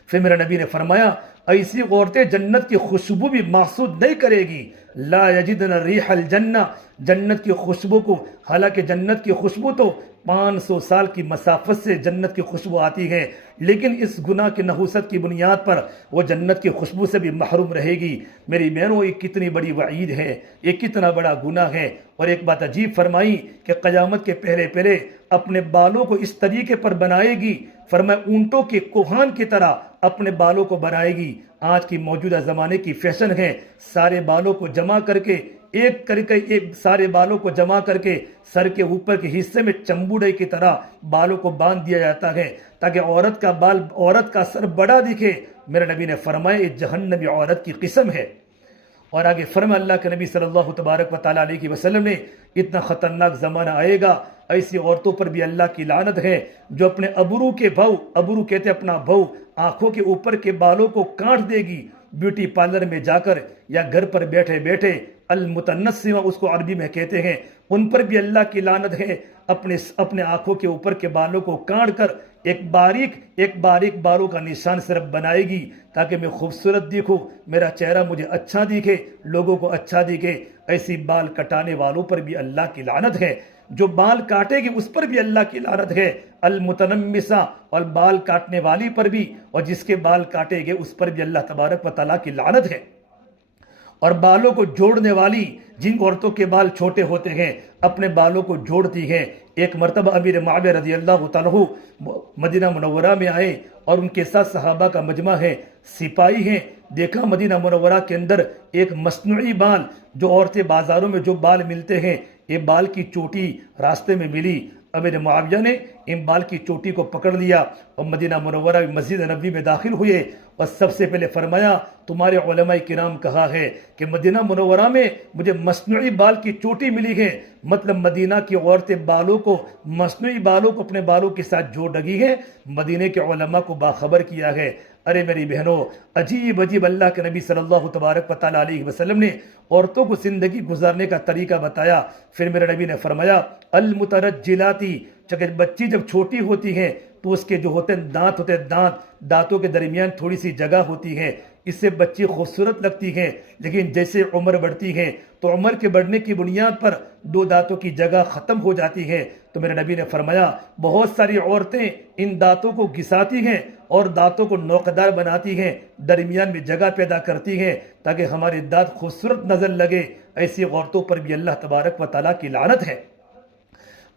پھر میرے نبی نے فرمایا ایسی عورتیں جنت کی خوشبو بھی محسوس نہیں کرے گی، لا یجدن ریح الجنہ، جنت کی خوشبو کو، حالانکہ جنت کی خوشبو تو 500 سال کی مسافت سے جنت کی خوشبو آتی ہے، لیکن اس گناہ کی نحوست کی بنیاد پر وہ جنت کی خوشبو سے بھی محروم رہے گی۔ میری بہنوں، یہ کتنی بڑی وعید ہے، یہ کتنا بڑا گناہ ہے۔ اور ایک بات عجیب فرمائی کہ قیامت کے پہلے اپنے بالوں کو اس طریقے پر بنائے گی، فرمایا اونٹوں کے کوہان کی طرح اپنے بالوں کو بنائے گی۔ آج کی موجودہ زمانے کی فیشن ہے سارے بالوں کو جمع کر کے سارے بالوں کو جمع کر کے سر کے اوپر کے حصے میں چمبوڑے کی طرح بالوں کو باندھ دیا جاتا ہے تاکہ عورت کا سر بڑا دکھے۔ میرے نبی نے فرمایا یہ جہنمی عورت کی قسم ہے۔ اور آگے فرمایا اللہ کے نبی صلی اللہ تبارک و تعالیٰ علیہ وسلم نے اتنا خطرناک زمانہ آئے گا، ایسی عورتوں پر بھی اللہ کی لعنت ہے جو اپنے ابرو کہتے اپنا بھو، آنکھوں کے اوپر کے بالوں کو کاٹ دے گی بیوٹی پارلر میں جا کر یا گھر پر بیٹھے المتنسمہ اس کو عربی میں کہتے ہیں، ان پر بھی اللہ کی لعنت ہے۔ اپنے آنکھوں کے اوپر کے بالوں کو کاٹ کر ایک باریک بالوں کا نشان صرف بنائے گی تاکہ میں خوبصورت دکھوں، میرا چہرہ مجھے اچھا دکھے، لوگوں کو اچھا دکھے۔ ایسی بال کٹانے والوں پر بھی اللہ کی لعنت ہے، جو بال کاٹے گی اس پر بھی اللہ کی لعنت ہے، المتنمسہ، اور بال کاٹنے والی پر بھی، اور جس کے بال کاٹے گے اس پر بھی اللہ تبارک و تعالیٰ کی لعنت ہے۔ اور بالوں کو جوڑنے والی، جن عورتوں کے بال چھوٹے ہوتے ہیں اپنے بالوں کو جوڑتی ہیں۔ ایک مرتبہ امیر معاویہ رضی اللہ تعالیٰ مدینہ منورہ میں آئے اور ان کے ساتھ صحابہ کا مجمع ہے، سپاہی ہیں، دیکھا مدینہ منورہ کے اندر ایک مصنوعی بال، جو عورتیں بازاروں میں جو بال ملتے ہیں، یہ بال کی چوٹی راستے میں ملی۔ امیر معاویہ نے ان بال کی چوٹی کو پکڑ لیا اور مدینہ منورہ مسجد نبوی میں داخل ہوئے اور سب سے پہلے فرمایا تمہارے علماء کرام کہا ہے کہ مدینہ منورہ میں مجھے مصنوعی بال کی چوٹی ملی ہے، مطلب مدینہ کی عورتیں مصنوعی بالوں کو اپنے بالوں کے ساتھ جوڑ رہی ہیں، مدینہ کے علماء کو باخبر کیا ہے۔ ارے میری بہنوں، عجیب اللہ کے نبی صلی اللہ تبارک و تعالیٰ علیہ وسلم نے عورتوں کو زندگی گزارنے کا طریقہ بتایا۔ پھر میرے نبی نے فرمایا المترجلاتی، بچی جب چھوٹی ہوتی ہے تو اس کے جو ہوتے ہیں دانت ہوتے ہیں، دانتوں کے درمیان تھوڑی سی جگہ ہوتی ہے، اس سے بچی خوبصورت لگتی ہے. لیکن جیسے عمر بڑھتی ہے تو عمر کے بڑھنے کی بنیاد پر دو دانتوں کی جگہ ختم ہو جاتی ہے. تو میرے نبی نے فرمایا بہت ساری عورتیں ان دانتوں کو گھساتی ہیں اور دانتوں کو نوکدار بناتی ہیں، درمیان میں جگہ پیدا کرتی ہیں تاکہ ہمارے دانت خوبصورت نظر لگے. ایسی عورتوں پر بھی اللہ تبارک و تعالیٰ کی لعنت ہے.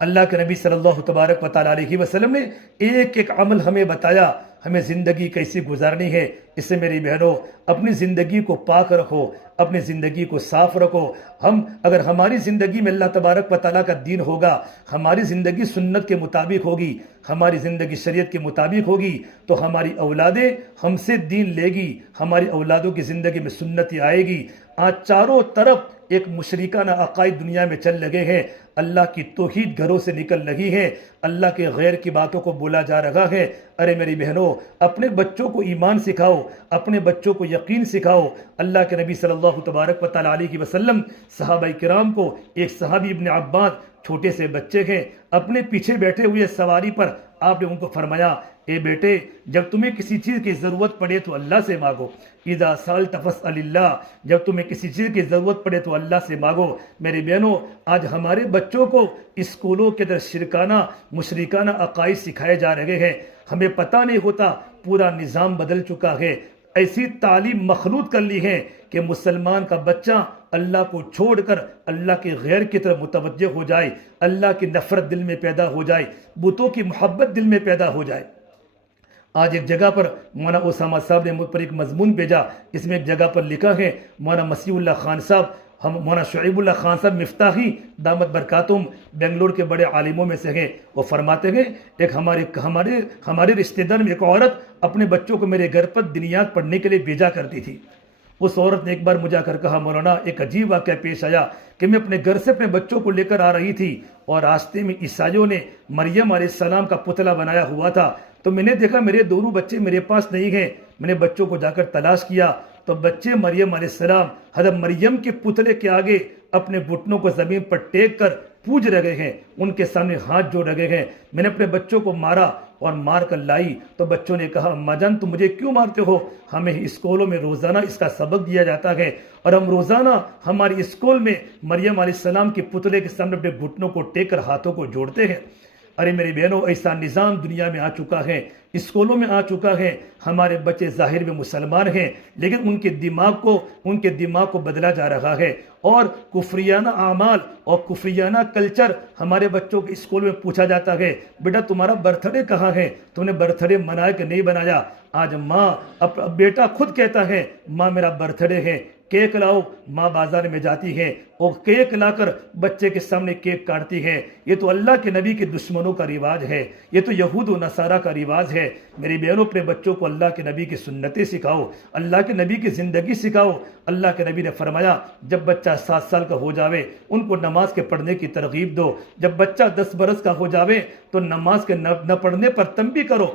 اللہ کے نبی صلی اللہ تبارک و تعالیٰ علیہ وسلم نے ایک ایک عمل ہمیں بتایا، ہمیں زندگی کیسی گزارنی ہے. اس سے میری بہنوں اپنی زندگی کو پاک رکھو، اپنی زندگی کو صاف رکھو. اگر ہماری زندگی میں اللہ تبارک و تعالیٰ کا دین ہوگا، ہماری زندگی سنت کے مطابق ہوگی، ہماری زندگی شریعت کے مطابق ہوگی، تو ہماری اولادیں ہم سے دین لے گی، ہماری اولادوں کی زندگی میں سنتی آئے گی. آج چاروں طرف ایک مشرکانہ عقائد دنیا میں چل لگے ہیں، اللہ کی توحید گھروں سے نکل رہی ہے، اللہ کے غیر کی باتوں کو بولا جا رہا ہے. ارے میری بہنوں اپنے بچوں کو ایمان سکھاؤ، اپنے بچوں کو یقین سکھاؤ. اللہ کے نبی صلی اللہ تبارک و تعالیٰ علیہ وسلم صحابہ کرام کو، ایک صحابی ابن عباس چھوٹے سے بچے ہیں، اپنے پیچھے بیٹھے ہوئے سواری پر آپ نے ان کو فرمایا اے بیٹے جب تمہیں کسی چیز کی ضرورت پڑے تو اللہ سے مانگو. اذا سألت فاسأل اللہ، جب تمہیں کسی چیز کی ضرورت پڑے تو اللہ سے مانگو. میری بہنوں آج ہمارے بچوں کو اسکولوں کے اندر شرکانہ مشرکانہ عقائد سکھائے جا رہے ہیں، ہمیں پتہ نہیں ہوتا پورا نظام بدل چکا ہے. ایسی تعلیم مخلوط کر لی ہے کہ مسلمان کا بچہ اللہ کو چھوڑ کر اللہ کے غیر کی طرف متوجہ ہو جائے، اللہ کی نفرت دل میں پیدا ہو جائے، بتوں کی محبت دل میں پیدا ہو جائے. آج ایک جگہ پر مولانا اسامہ صاحب نے مجھ پر ایک مضمون بھیجا، اس میں ایک جگہ پر لکھا ہے مولانا مسیح اللہ خان صاحب، ہم مولانا شعیب اللہ خان صاحب مفتاحی دامت برکاتہم بنگلور کے بڑے عالموں میں سے ہیں. وہ فرماتے ہیں ایک ہمارے رشتہ دار میں ایک عورت اپنے بچوں کو میرے گھر پر دینیات پڑھنے کے لیے بھیجا کرتی تھی. اس عورت نے ایک بار مجھے کر کہا مولانا ایک عجیب واقعہ پیش آیا کہ میں اپنے گھر سے اپنے بچوں کو لے کر آ رہی تھی اور راستے میں عیسائیوں نے مریم علیہ السلام کا پتلا بنایا ہوا تھا. تو میں نے دیکھا میرے دونوں بچے میرے پاس نہیں ہیں. میں نے بچوں کو جا کر تلاش کیا تو بچے مریم علیہ السلام حضرت مریم کے پتلے کے آگے اپنے گھٹنوں کو زمین پر ٹیک کر پوج رہے ہیں، ان کے سامنے ہاتھ جوڑ رہے ہیں. میں نے اپنے بچوں کو مارا اور مار کر لائی تو بچوں نے کہا اماں جان تم مجھے کیوں مارتے ہو؟ ہمیں اسکولوں میں روزانہ اس کا سبق دیا جاتا ہے اور ہم روزانہ ہماری اسکول میں مریم علیہ السلام کے پتلے کے سامنے اپنے گھٹنوں کو ٹیک کر ہاتھوں کو جوڑتے ہیں. ارے میری بہنوں ایسا نظام دنیا میں آ چکا ہے، اسکولوں میں آ چکا ہے. ہمارے بچے ظاہر میں مسلمان ہیں لیکن ان کے دماغ کو بدلا جا رہا ہے اور کفریانہ اعمال اور کفریانہ کلچر ہمارے بچوں کے اسکول میں پوچھا جاتا ہے بیٹا تمہارا برتھ ڈے کہاں ہے، تم نے برتھ ڈے منایا کہ نہیں بنایا؟ آج ماں بیٹا خود کہتا ہے ماں میرا برتھ ڈے ہے، کیک لاؤ. ماں بازار میں جاتی ہے اور کیک لا کر بچے کے سامنے کیک کاٹتی ہے. یہ تو اللہ کے نبی کے دشمنوں کا رواج ہے، یہ تو یہود و نصارہ کا رواج ہے. میری بہنوں اپنے بچوں کو اللہ کے نبی کی سنتیں سکھاؤ، اللہ کے نبی کی زندگی سکھاؤ. اللہ کے نبی نے فرمایا جب بچہ 7 سال کا ہو جاوے ان کو نماز کے پڑھنے کی ترغیب دو، جب بچہ 10 برس کا ہو جاوے تو نماز کے نہ پڑھنے پر تنبیہ کرو.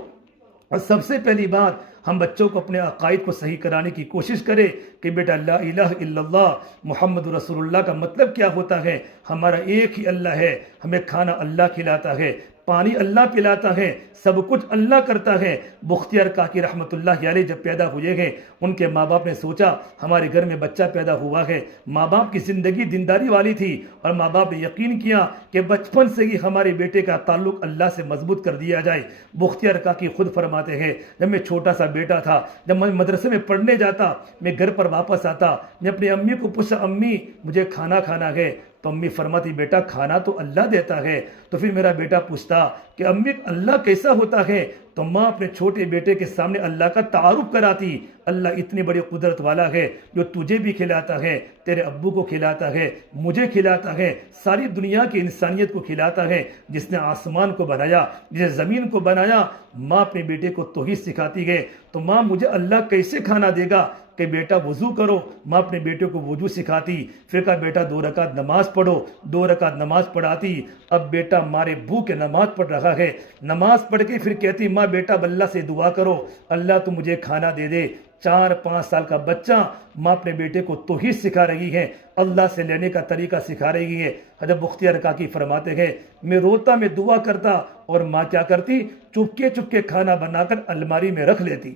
اور سب سے پہلی بات ہم بچوں کو اپنے عقائد کو صحیح کرانے کی کوشش کریں کہ بیٹا لا الہ الا اللہ محمد رسول اللہ کا مطلب کیا ہوتا ہے. ہمارا ایک ہی اللہ ہے، ہمیں کھانا اللہ کھلاتا ہے، پانی اللہ پلاتا ہے، سب کچھ اللہ کرتا ہے. بختیار کاکی رحمت اللہ علیہ جب پیدا ہوئے ہیں ان کے ماں باپ نے سوچا ہمارے گھر میں بچہ پیدا ہوا ہے. ماں باپ کی زندگی دینداری والی تھی اور ماں باپ نے یقین کیا کہ بچپن سے ہی ہمارے بیٹے کا تعلق اللہ سے مضبوط کر دیا جائے. بختیار کاکی خود فرماتے ہیں جب میں چھوٹا سا بیٹا تھا، جب میں مدرسے میں پڑھنے جاتا، میں گھر پر واپس آتا، میں اپنی امی کو پوچھا امی مجھے کھانا کھانا ہے تو امی فرماتی بیٹا کھانا تو اللہ دیتا ہے. تو پھر میرا بیٹا پوچھتا کہ امی اللہ کیسا ہوتا ہے تو ماں اپنے چھوٹے بیٹے کے سامنے اللہ کا تعارف کراتی. اللہ اتنی بڑی قدرت والا ہے جو تجھے بھی کھلاتا ہے، تیرے ابو کو کھلاتا ہے، مجھے کھلاتا ہے، ساری دنیا کی انسانیت کو کھلاتا ہے. جس نے آسمان کو بنایا، جس نے زمین کو بنایا. ماں اپنے بیٹے کو توحید سکھاتی ہے تو ماں مجھے اللہ کیسے کھانا دے گا، کہ بیٹا وضو کرو، ماں اپنے بیٹے کو وضو سکھاتی، پھر کہا بیٹا 2 رکعت نماز پڑھو، 2 رکعت نماز پڑھاتی۔ اب بیٹا مارے بھوک کے نماز پڑھ رہا ہے، نماز پڑھ کے پھر کہتی ماں بیٹا اب اللہ سے دعا کرو، اللہ تو مجھے کھانا دے دے۔ 4-5 سال کا بچہ ماں اپنے بیٹے کو توحید سکھا رہی ہے، اللہ سے لینے کا طریقہ سکھا رہی ہے۔ حضرت بختیار کاکی فرماتے ہیں میں روتا، میں دعا کرتا، اور ماں کیا کرتی، چپکے چپکے کھانا بنا کر الماری میں رکھ لیتی۔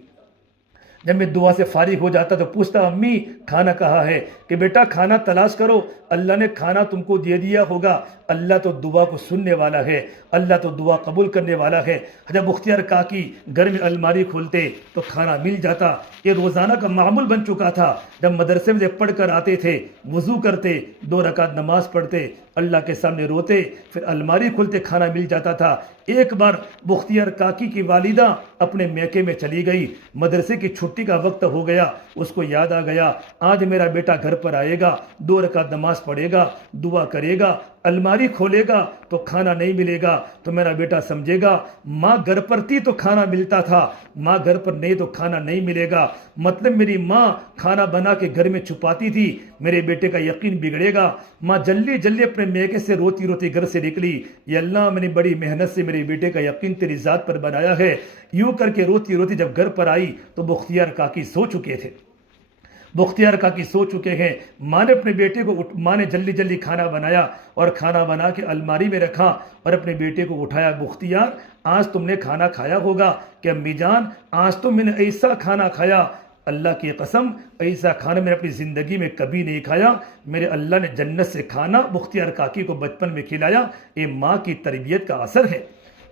جب میں دعا سے فارغ ہو جاتا تو پوچھتا امی کھانا کہاں ہے، کہ بیٹا کھانا تلاش کرو، اللہ نے کھانا تم کو دے دیا ہوگا، اللہ تو دعا کو سننے والا ہے، اللہ تو دعا قبول کرنے والا ہے۔ جب بختیار کاکی گھر میں الماری کھولتے تو کھانا مل جاتا، یہ روزانہ کا معمول بن چکا تھا۔ جب مدرسے میں پڑھ کر آتے تھے، وضو کرتے، 2 رکعت نماز پڑھتے، اللہ کے سامنے روتے، پھر الماری کھولتے کھانا مل جاتا تھا۔ ایک بار بختیار کاکی کی والدہ اپنے میکے میں چلی گئی، مدرسے کی چھٹی کا وقت ہو گیا، اس کو یاد آ گیا آج میرا بیٹا گھر پر آئے گا، 2 رکعت نماز پڑھے گا، دعا کرے گا، الماری کھولے گا تو کھانا نہیں ملے گا، تو میرا بیٹا سمجھے گا ماں گھر پر تھی تو کھانا ملتا تھا، ماں گھر پر نہیں تو کھانا نہیں ملے گا، مطلب میری ماں کھانا بنا کے گھر میں چھپاتی تھی، میرے بیٹے کا یقین بگڑے گا۔ ماں جلدی جلدی اپنے میکے سے روتی روتی گھر سے نکلی، یا اللہ میں نے بڑی محنت سے میرے بیٹے کا یقین تیری ذات پر بنایا ہے۔ یوں کر کے روتی روتی جب گھر پر آئی تو بختیار کاکی سو چکے تھے، بختیار کاکی سو چکے ہیں۔ ماں نے اپنے بیٹے کو ماں نے جلدی جلدی کھانا بنایا اور کھانا بنا کے الماری میں رکھا اور اپنے بیٹے کو اٹھایا، بختیار آج تم نے کھانا کھایا ہوگا کہ امی جان آج تو میں نے ایسا کھانا کھایا، اللہ کی قسم ایسا کھانا میں نے اپنی زندگی میں کبھی نہیں کھایا، میرے اللہ نے جنت سے کھانا بختیار کاکی کو بچپن میں کھلایا۔ یہ ماں کی تربیت کا اثر ہے۔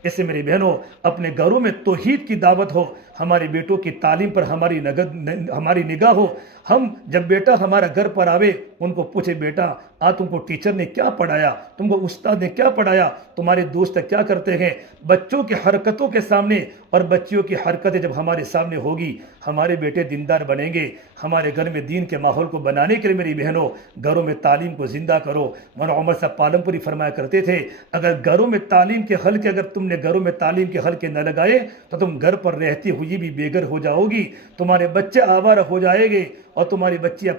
اس سے میری بہنوں اپنے گھروں میں توحید کی دعوت ہو، ہمارے بیٹوں کی تعلیم پر ہماری نگاہ ہو۔ ہم جب بیٹا ہمارا گھر پر آوے ان کو پوچھے بیٹا آج تم کو ٹیچر نے کیا پڑھایا، تم کو استاد نے کیا پڑھایا، تمہارے دوست کیا کرتے ہیں۔ بچوں کی حرکتوں کے سامنے اور بچیوں کی حرکتیں جب ہمارے سامنے ہوگی ہمارے بیٹے دیندار بنیں گے۔ ہمارے گھر میں دین کے ماحول کو بنانے کے لیے میری بہنوں گھروں میں تعلیم کو زندہ کرو۔ مولانا عمر صاحب پالم پوری فرمایا کرتے تھے اگر گھروں میں تعلیم کے حلقے اگر تم نے گھروں میں تعلیم کے حلقے نہ لگائے تو تم گھر پر رہتی ہوئی بھی بے گھر ہو جاؤ گی، تمہارے بچے آوارہ ہو جائیں گے اور تمہاری بچیاں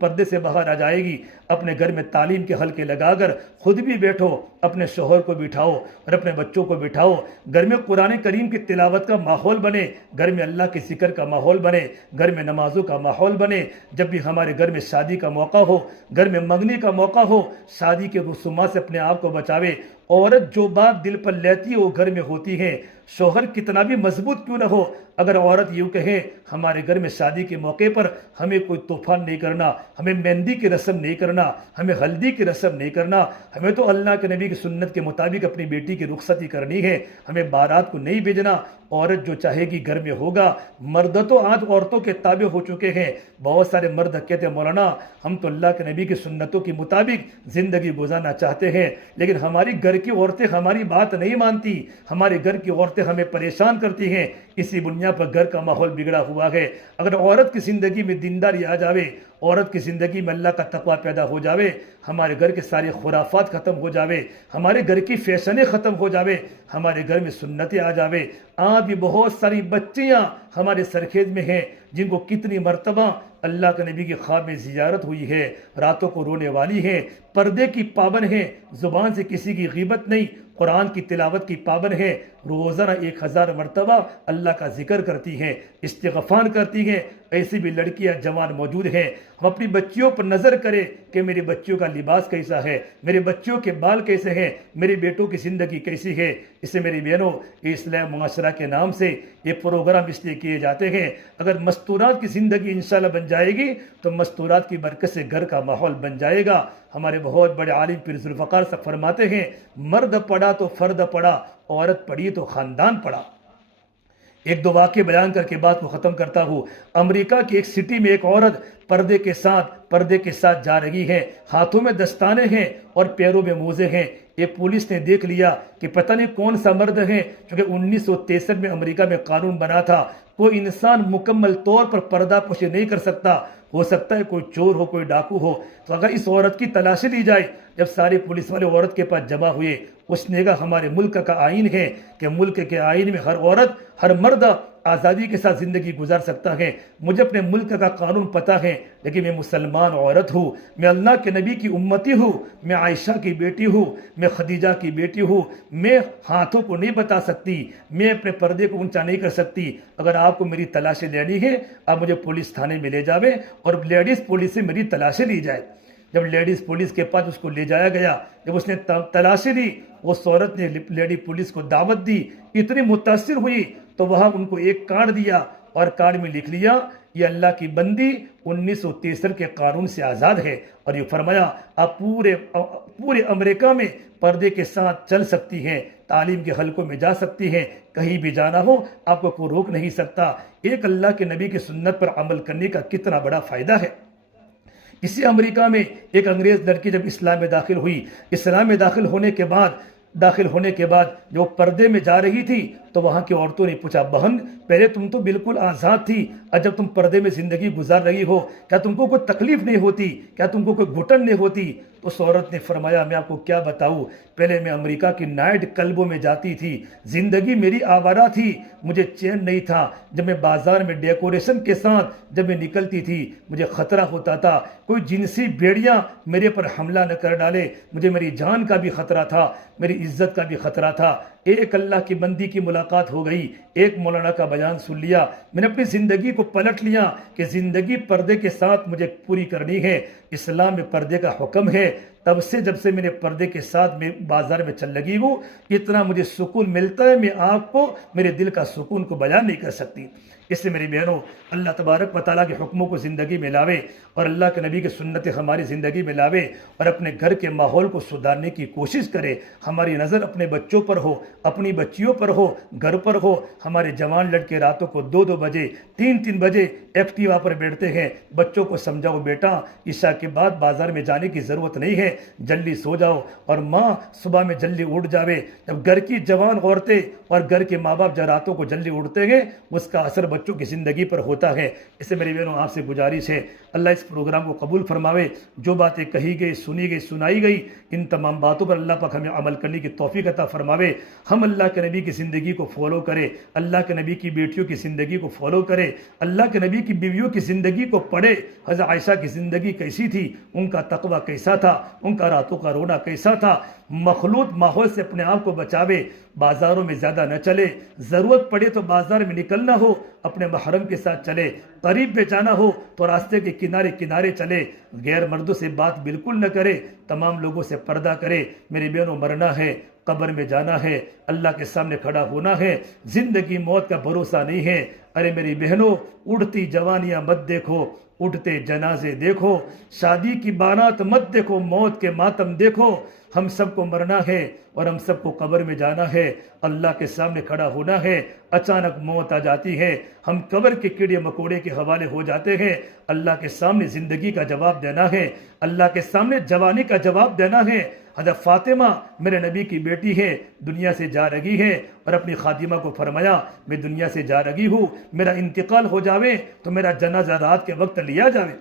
پردے سے باہر آ جائے گی۔ اپنے گھر میں تعلیم کے حلقے لگا کر خود بھی بیٹھو، اپنے شوہر کو بٹھاؤ اور اپنے بچوں کو بٹھاؤ، گھر میں قرآن کریم کی تلاوت کا ماحول بنے، گھر میں اللہ کے ذکر کا ماحول بنے، گھر میں نمازوں کا ماحول بنے۔ جب بھی ہمارے گھر میں شادی کا موقع ہو، گھر میں منگنی کا موقع ہو، شادی کے رسومات سے اپنے آپ کو بچاوے۔ عورت جو بات دل پر لیتی ہے وہ گھر میں ہوتی ہے، شوہر کتنا بھی مضبوط کیوں نہ ہو، اگر عورت یوں کہے ہمارے گھر میں شادی کے موقع پر ہمیں کوئی تحفہ نہیں کرنا، ہمیں مہندی کی رسم نہیں کرنا، ہمیں ہلدی کی رسم نہیں کرنا، ہمیں تو اللہ کے نبی کی سنت کے مطابق اپنی بیٹی کی رخصتی کرنی ہے، ہمیں بارات کو نہیں بھیجنا، عورت جو چاہے گی گھر میں ہوگا۔ مرد تو آج عورتوں کے تابع ہو چکے ہیں، بہت سارے مرد کہتے ہیں مولانا ہم تو اللہ کے نبی کی سنتوں کے مطابق زندگی گزارنا چاہتے ہیں، لیکن ہماری گھر کی عورتیں ہماری بات نہیں مانتی، ہمارے گھر کی عورتیں ہمیں پریشان کرتی ہیں، اسی بنیاد پر گھر کا ماحول بگڑا ہوا ہے۔ اگر عورت کی زندگی میں دینداری آ جاوے، عورت کی زندگی میں اللہ کا تقوی پیدا ہو جاوے، ہمارے گھر کے سارے خرافات ختم ہو جاوے، ہمارے گھر کی فیشنیں ختم ہو جاوے، ہمارے گھر میں سنتیں آ جاوے۔ آج بھی بہت ساری بچیاں ہمارے سرخیز میں ہیں جن کو کتنی مرتبہ اللہ کے نبی کی خواب میں زیارت ہوئی ہے، راتوں کو رونے والی ہیں، پردے کی پابند ہیں، زبان سے کسی کی غیبت نہیں، قرآن کی تلاوت کی پابند ہیں، روزانہ 1000 مرتبہ اللہ کا ذکر کرتی ہیں، استغفار کرتی ہیں۔ ایسی بھی لڑکیاں جوان موجود ہیں۔ ہم اپنی بچیوں پر نظر کریں کہ میری بچیوں کا لباس کیسا ہے، میرے بچیوں کے بال کیسے ہیں، میرے بیٹوں کی زندگی کیسی ہے۔ اس سے میری بہنوں اصلاح معاشرہ کے نام سے یہ پروگرام اس لیے کیے جاتے ہیں، اگر مستورات کی زندگی انشاءاللہ بن جائے گی تو مستورات کی برکت سے گھر کا ماحول بن جائے گا۔ ہمارے بہت بڑے عالم پیر ذوالفقار صاحب فرماتے ہیں مرد پڑھا تو فرد پڑھا، عورت پڑھی تو خاندان پڑھا۔ ایک دو واقعے بیان کر کے بات کو ختم کرتا ہوں۔ امریکہ کی ایک سٹی میں ایک عورت پردے کے ساتھ جا رہی ہے، ہاتھوں میں دستانے ہیں اور پیروں میں موزے ہیں۔ ایک پولیس نے دیکھ لیا کہ پتہ نہیں کون سا مرد ہے، چونکہ 1963 میں امریکہ میں قانون بنا تھا کوئی انسان مکمل طور پر پردہ پوشی نہیں کر سکتا، ہو سکتا ہے کوئی چور ہو، کوئی ڈاکو ہو، تو اگر اس عورت کی تلاشی لی جائے۔ جب سارے پولیس والے عورت کے پاس جمع ہوئے، اس نے کہا ہمارے ملک کا آئین ہے کہ ملک کے آئین میں ہر عورت ہر مرد آزادی کے ساتھ زندگی گزار سکتا ہے، مجھے اپنے ملک کا قانون پتہ ہے، لیکن میں مسلمان عورت ہوں، میں اللہ کے نبی کی امتی ہوں، میں عائشہ کی بیٹی ہوں، میں خدیجہ کی بیٹی ہوں، میں ہاتھوں کو نہیں بتا سکتی، میں اپنے پردے کو اونچا نہیں کر سکتی۔ اگر آپ کو میری تلاشی لینی ہے، آپ مجھے پولیس تھانے میں لے جاوے اور لیڈیز پولیس سے میری تلاشی لی جائے۔ جب لیڈیز پولیس کے پاس اس کو لے جایا گیا، جب اس نے تلاشی لی، اس عورت نے لیڈی پولیس کو دعوت دی، اتنی متاثر ہوئی تو وہاں ان کو ایک کارڈ دیا اور کارڈ میں لکھ لیا یہ اللہ کی بندی 1963 کے قانون سے آزاد ہے، اور یہ فرمایا آپ پورے امریکہ میں پردے کے ساتھ چل سکتی ہیں، تعلیم کے حلقوں میں جا سکتی ہیں، کہیں بھی جانا ہو آپ کو کوئی روک نہیں سکتا۔ ایک اللہ کے نبی کی سنت پر عمل کرنے کا کتنا بڑا فائدہ ہے۔ اسی امریکہ میں ایک انگریز لڑکی جب اسلام میں داخل ہوئی، اسلام میں داخل ہونے کے بعد جو پردے میں جا رہی تھی تو وہاں کی عورتوں نے پوچھا، بہن پہلے تم تو بالکل آزاد تھی، اور جب تم پردے میں زندگی گزار رہی ہو کیا تم کو کوئی تکلیف نہیں ہوتی، کیا تم کو کوئی گھٹن نہیں ہوتی؟ تو اس عورت نے فرمایا میں آپ کو کیا بتاؤں، پہلے میں امریکہ کی نائٹ کلبوں میں جاتی تھی، زندگی میری آوارہ تھی، مجھے چین نہیں تھا، جب میں بازار میں ڈیکوریشن کے ساتھ جب میں نکلتی تھی مجھے خطرہ ہوتا تھا کوئی جنسی بھیڑیاں میرے پر حملہ نہ کر ڈالے، مجھے میری جان کا بھی خطرہ تھا، میری عزت کا بھی خطرہ تھا۔ ایک اللہ کی بندی کی ملاقات ہو گئی، ایک مولانا کا بیان سن لیا، میں نے اپنی زندگی کو پلٹ لیا کہ زندگی پردے کے ساتھ مجھے پوری کرنی ہے، اسلام میں پردے کا حکم ہے۔ تب سے جب سے میرے پردے کے ساتھ میں بازار میں چل لگی ہوں، اتنا مجھے سکون ملتا ہے، میں آپ کو میرے دل کا سکون کو بیان نہیں کر سکتی۔ اس سے میری بہنوں اللہ تبارک و تعالیٰ کے حکموں کو زندگی میں لاوے اور اللہ کے نبی کی سنتیں ہماری زندگی میں لاوے اور اپنے گھر کے ماحول کو سدھارنے کی کوشش کرے۔ ہماری نظر اپنے بچوں پر ہو، اپنی بچیوں پر ہو، گھر پر ہو۔ ہمارے جوان لڑکے راتوں کو 2 بجے 3 بجے ایکٹیوا پر بیٹھتے ہیں۔ بچوں کو سمجھاؤ بیٹا عشاء کے بعد بازار میں جانے کی ضرورت نہیں ہے، جلدی سو جاؤ، اور ماں صبح میں جلدی اٹھ جاوے۔ جب گھر کی جوان عورتیں اور گھر کے ماں باپ جب راتوں کو جلدی اٹھتے ہیں اس کا اثر بچوں کی زندگی پر ہوتا ہے۔ اس سے میری بہنوں آپ سے گزارش ہے اللہ اس پروگرام کو قبول فرماوے، جو باتیں کہی گئی، سنی گئی، سنائی گئی، ان تمام باتوں پر اللہ پاک ہمیں عمل کرنے کی توفیق عطا فرماوے۔ ہم اللہ کے نبی کی زندگی کو فالو کرے، اللہ کے نبی کی بیٹیوں کی زندگی کو فالو کرے، اللہ کے نبی کی بیویوں کی زندگی کو پڑھے۔ حضرت عائشہ کی زندگی کیسی تھی، ان کا تقوی کیسا تھا، ان کا راتوں کا رونا کیسا تھا۔ مخلوط ماحول سے اپنے آپ کو بچاوے، بازاروں میں زیادہ نہ چلے، ضرورت پڑے تو بازار میں نکلنا ہو اپنے محرم کے ساتھ چلے، قریب میں جانا ہو تو راستے کے کنارے چلے، غیر مردوں سے بات بالکل نہ کرے، تمام لوگوں سے پردہ کرے۔ میری بہنوں مرنا ہے، قبر میں جانا ہے، اللہ کے سامنے کھڑا ہونا ہے، زندگی موت کا بھروسہ نہیں ہے۔ ارے میری بہنوں اڑتی جوانیاں مت دیکھو، اٹھتے جنازے دیکھو، شادی کی بارات مت دیکھو، موت کے ماتم دیکھو۔ ہم سب کو مرنا ہے اور ہم سب کو قبر میں جانا ہے، اللہ کے سامنے کھڑا ہونا ہے۔ اچانک موت آ جاتی ہے، ہم قبر کے کیڑے مکوڑے کے حوالے ہو جاتے ہیں۔ اللہ کے سامنے زندگی کا جواب دینا ہے، اللہ کے سامنے جوانی کا جواب دینا ہے۔ حضرت فاطمہ میرے نبی کی بیٹی ہے، دنیا سے جا رہی ہے، اور اپنی خادمہ کو فرمایا میں دنیا سے جا رہی ہوں، میرا انتقال ہو جاوے تو میرا جنازہ رات کے وقت لیا جاوے،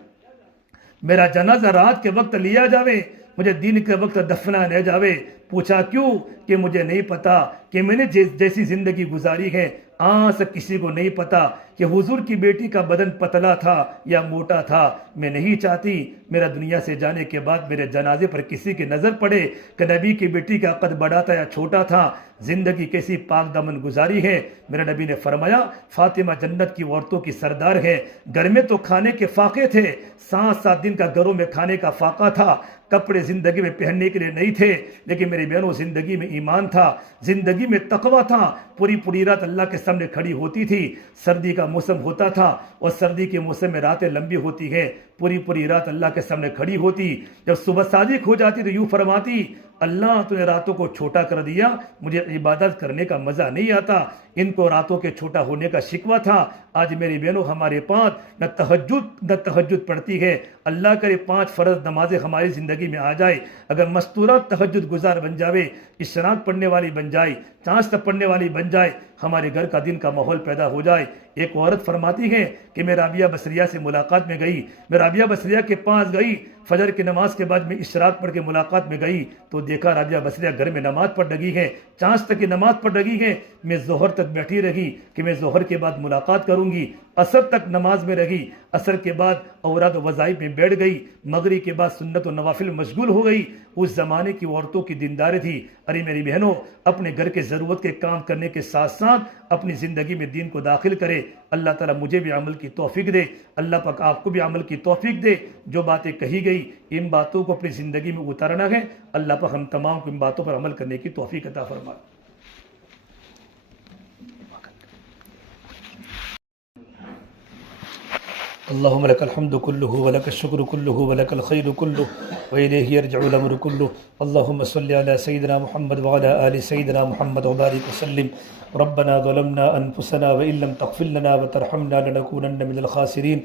میرا جنازہ رات کے وقت لیا جاوے، مجھے دن کے وقت دفنا نہ جاوے۔ پوچھا کیوں؟ کہ مجھے نہیں پتا کہ میں نے جیسی زندگی گزاری ہے آج تک کسی کو نہیں پتا کہ حضور کی بیٹی کا بدن پتلا تھا یا موٹا تھا۔ میں نہیں چاہتی میرا دنیا سے جانے کے بعد میرے جنازے پر کسی کی نظر پڑے کہ نبی کی بیٹی کا قد بڑا تھا یا چھوٹا تھا، زندگی کیسی پاک دامن گزاری ہے۔ میرے نبی نے فرمایا فاطمہ جنت کی عورتوں کی سردار ہے۔ گھر میں تو کھانے کے فاقے تھے، 7 دن کا گھروں میں کھانے کا فاقہ تھا، کپڑے زندگی میں پہننے کے لیے نہیں تھے، لیکن میری بہنوں زندگی میں ایمان تھا، زندگی میں تقوی تھا۔ پوری رات اللہ کے سامنے کھڑی ہوتی تھی، سردی کا موسم ہوتا تھا اور سردی کے موسم میں راتیں لمبی ہوتی ہیں، پوری رات اللہ کے سامنے کھڑی ہوتی۔ جب صبح صادق ہو جاتی تو یوں فرماتی اللہ تو نے راتوں کو چھوٹا کر دیا، مجھے عبادت کرنے کا مزہ نہیں آتا۔ ان کو راتوں کے چھوٹا ہونے کا شکوہ تھا۔ آج میری بہنوں ہمارے پاس نہ تہجد پڑتی ہے، اللہ کرے 5 فرض نمازیں ہماری زندگی میں آ جائے، اگر مستورہ تہجد گزار بن جاوے، اشراق پڑھنے والی بن جائے، چاند پڑھنے والی بن جائے، ہمارے گھر کا دن کا ماحول پیدا ہو جائے۔ ایک عورت فرماتی ہے کہ میں رابعہ بصریہ سے ملاقات میں گئی، میں رابعہ بصریہ کے پاس گئی، فجر کی نماز کے بعد میں اشراق پڑھ کے ملاقات میں گئی تو دیکھا رابعہ بصریہ گھر میں نماز پڑھ لگی ہے، چانس تک کی نماز پڑھ لگی ہے۔ میں ظہر تک بیٹھی رہی کہ میں ظہر کے بعد ملاقات کروں گی، عصر تک نماز میں رہی، عصر کے بعد اوراد و وظائف میں بیٹھ گئی، مغرب کے بعد سنت و نوافل مشغول ہو گئی۔ اس زمانے کی عورتوں کی دینداری تھی۔ ارے میری بہنوں، اپنے گھر کے ضرورت کے کام کرنے کے ساتھ ساتھ اپنی زندگی میں دین کو داخل کرے۔ اللہ تعالیٰ مجھے بھی عمل کی توفیق دے، اللہ پاک آپ کو بھی عمل کی توفیق دے۔ جو باتیں کہی گئی ان باتوں کو اپنی زندگی میں اتارنا ہے، اللہ پاک ہم تمام کو ان باتوں پر عمل کرنے کی توفیق عطا فرمائے۔ اللهم لك الحمد كله ولك الشكر كله ولك الخير كله وإليه يرجع الأمر كله. اللهم صل على سيدنا محمد وعلى آل سيدنا محمد وبارك وسلم. ربنا ظلمنا أنفسنا وإن لم تغفر لنا وترحمنا لنكونن من الخاسرين.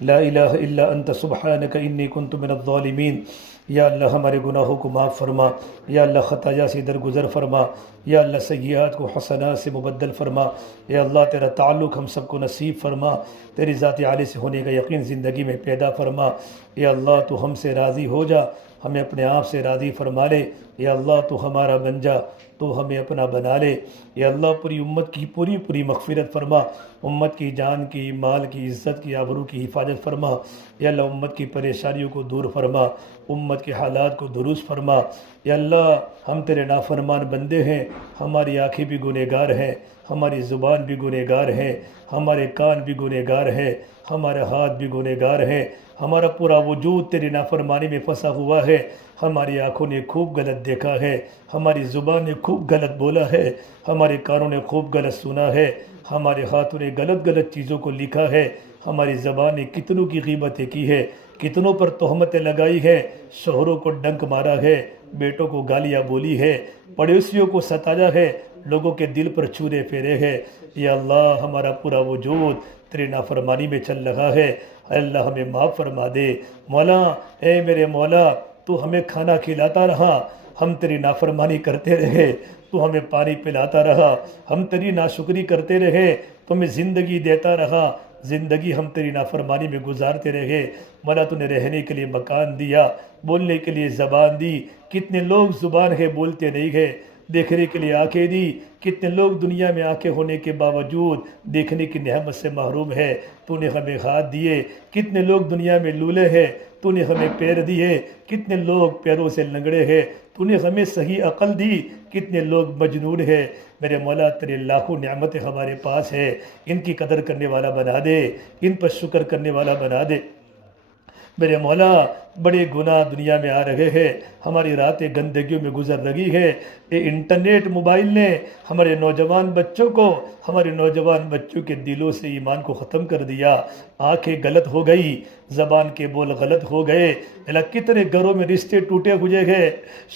لا إله إلا أنت سبحانك إني كنت من الظالمين. یا اللہ ہمارے گناہوں کو معاف فرما، یا اللہ خطایا سے درگزر فرما، یا اللہ سیئات کو حسنات سے مبدل فرما، یا اللہ تیرا تعلق ہم سب کو نصیب فرما، تیری ذات عالی سے ہونے کا یقین زندگی میں پیدا فرما۔ یا اللہ تو ہم سے راضی ہو جا، ہمیں اپنے آپ سے راضی فرما لے۔ یا اللہ تو ہمارا بن جا، تو ہمیں اپنا بنا لے۔ یا اللہ پوری امت کی پوری مغفرت فرما، امت کی جان کی، مال کی، عزت کی، آبرو کی حفاظت فرما۔ یا اللہ امت کی پریشانیوں کو دور فرما، امت کے حالات کو درست فرما۔ یا اللہ ہم تیرے نافرمان بندے ہیں، ہماری آنکھیں بھی گنہگار ہیں، ہماری زبان بھی گنہگار ہے، ہمارے کان بھی گنہگار ہے، ہمارے ہاتھ بھی گنہگار ہے، ہمارا پورا وجود تیری نافرمانی میں پھنسا ہوا ہے۔ ہماری آنکھوں نے خوب غلط دیکھا ہے، ہماری زبان نے خوب غلط بولا ہے، ہمارے کانوں نے خوب غلط سنا ہے، ہمارے ہاتھوں نے غلط چیزوں کو لکھا ہے، ہماری زبان نے کتنوں کی غیبتیں کی ہے، کتنوں پر تہمتیں لگائی ہے، شوہروں کو ڈنک مارا ہے، بیٹوں کو گالیاں بولی ہے، پڑوسیوں کو ستایا ہے، لوگوں کے دل پر چھرے پھیرے ہے۔ یا اللہ ہمارا پورا وجود تیری نافرمانی میں چل رہا ہے، اے اللہ ہمیں معاف فرما دے۔ مولا اے میرے مولا، تو ہمیں کھانا کھلاتا رہا، ہم تیری نافرمانی کرتے رہے، تو ہمیں پانی پلاتا رہا، ہم تیری ناشکری کرتے رہے، تو ہمیں زندگی دیتا رہا، زندگی ہم تیری نافرمانی میں گزارتے رہے۔ مولا تو نے رہنے کے لیے مکان دیا، بولنے کے لیے زبان دی، کتنے لوگ زبان ہے بولتے نہیں ہے، دیکھنے کے لیے آنکھیں دی، کتنے لوگ دنیا میں آنکھیں ہونے کے باوجود دیکھنے کی نعمت سے محروم ہے، تو نے ہمیں ہاتھ دیے۔ کتنے لوگ دنیا میں لولے ہیں، تو نے ہمیں پیر دیے، کتنے لوگ پیروں سے لنگڑے ہیں، تو نے ہمیں صحیح عقل دی، کتنے لوگ مجنون ہیں۔ میرے مولا تیرے لاکھوں نعمتیں ہمارے پاس ہے، ان کی قدر کرنے والا بنا دے، ان پر شکر کرنے والا بنا دے۔ میرے مولا بڑے گناہ دنیا میں آ رہے ہیں، ہماری راتیں گندگیوں میں گزر رہی ہے۔ یہ انٹرنیٹ موبائل نے ہمارے نوجوان بچوں کو، ہمارے نوجوان بچوں کے دلوں سے ایمان کو ختم کر دیا۔ آنکھیں غلط ہو گئی، زبان کے بول غلط ہو گئے، اللہ کتنے گھروں میں رشتے ٹوٹے ہوئے ہیں،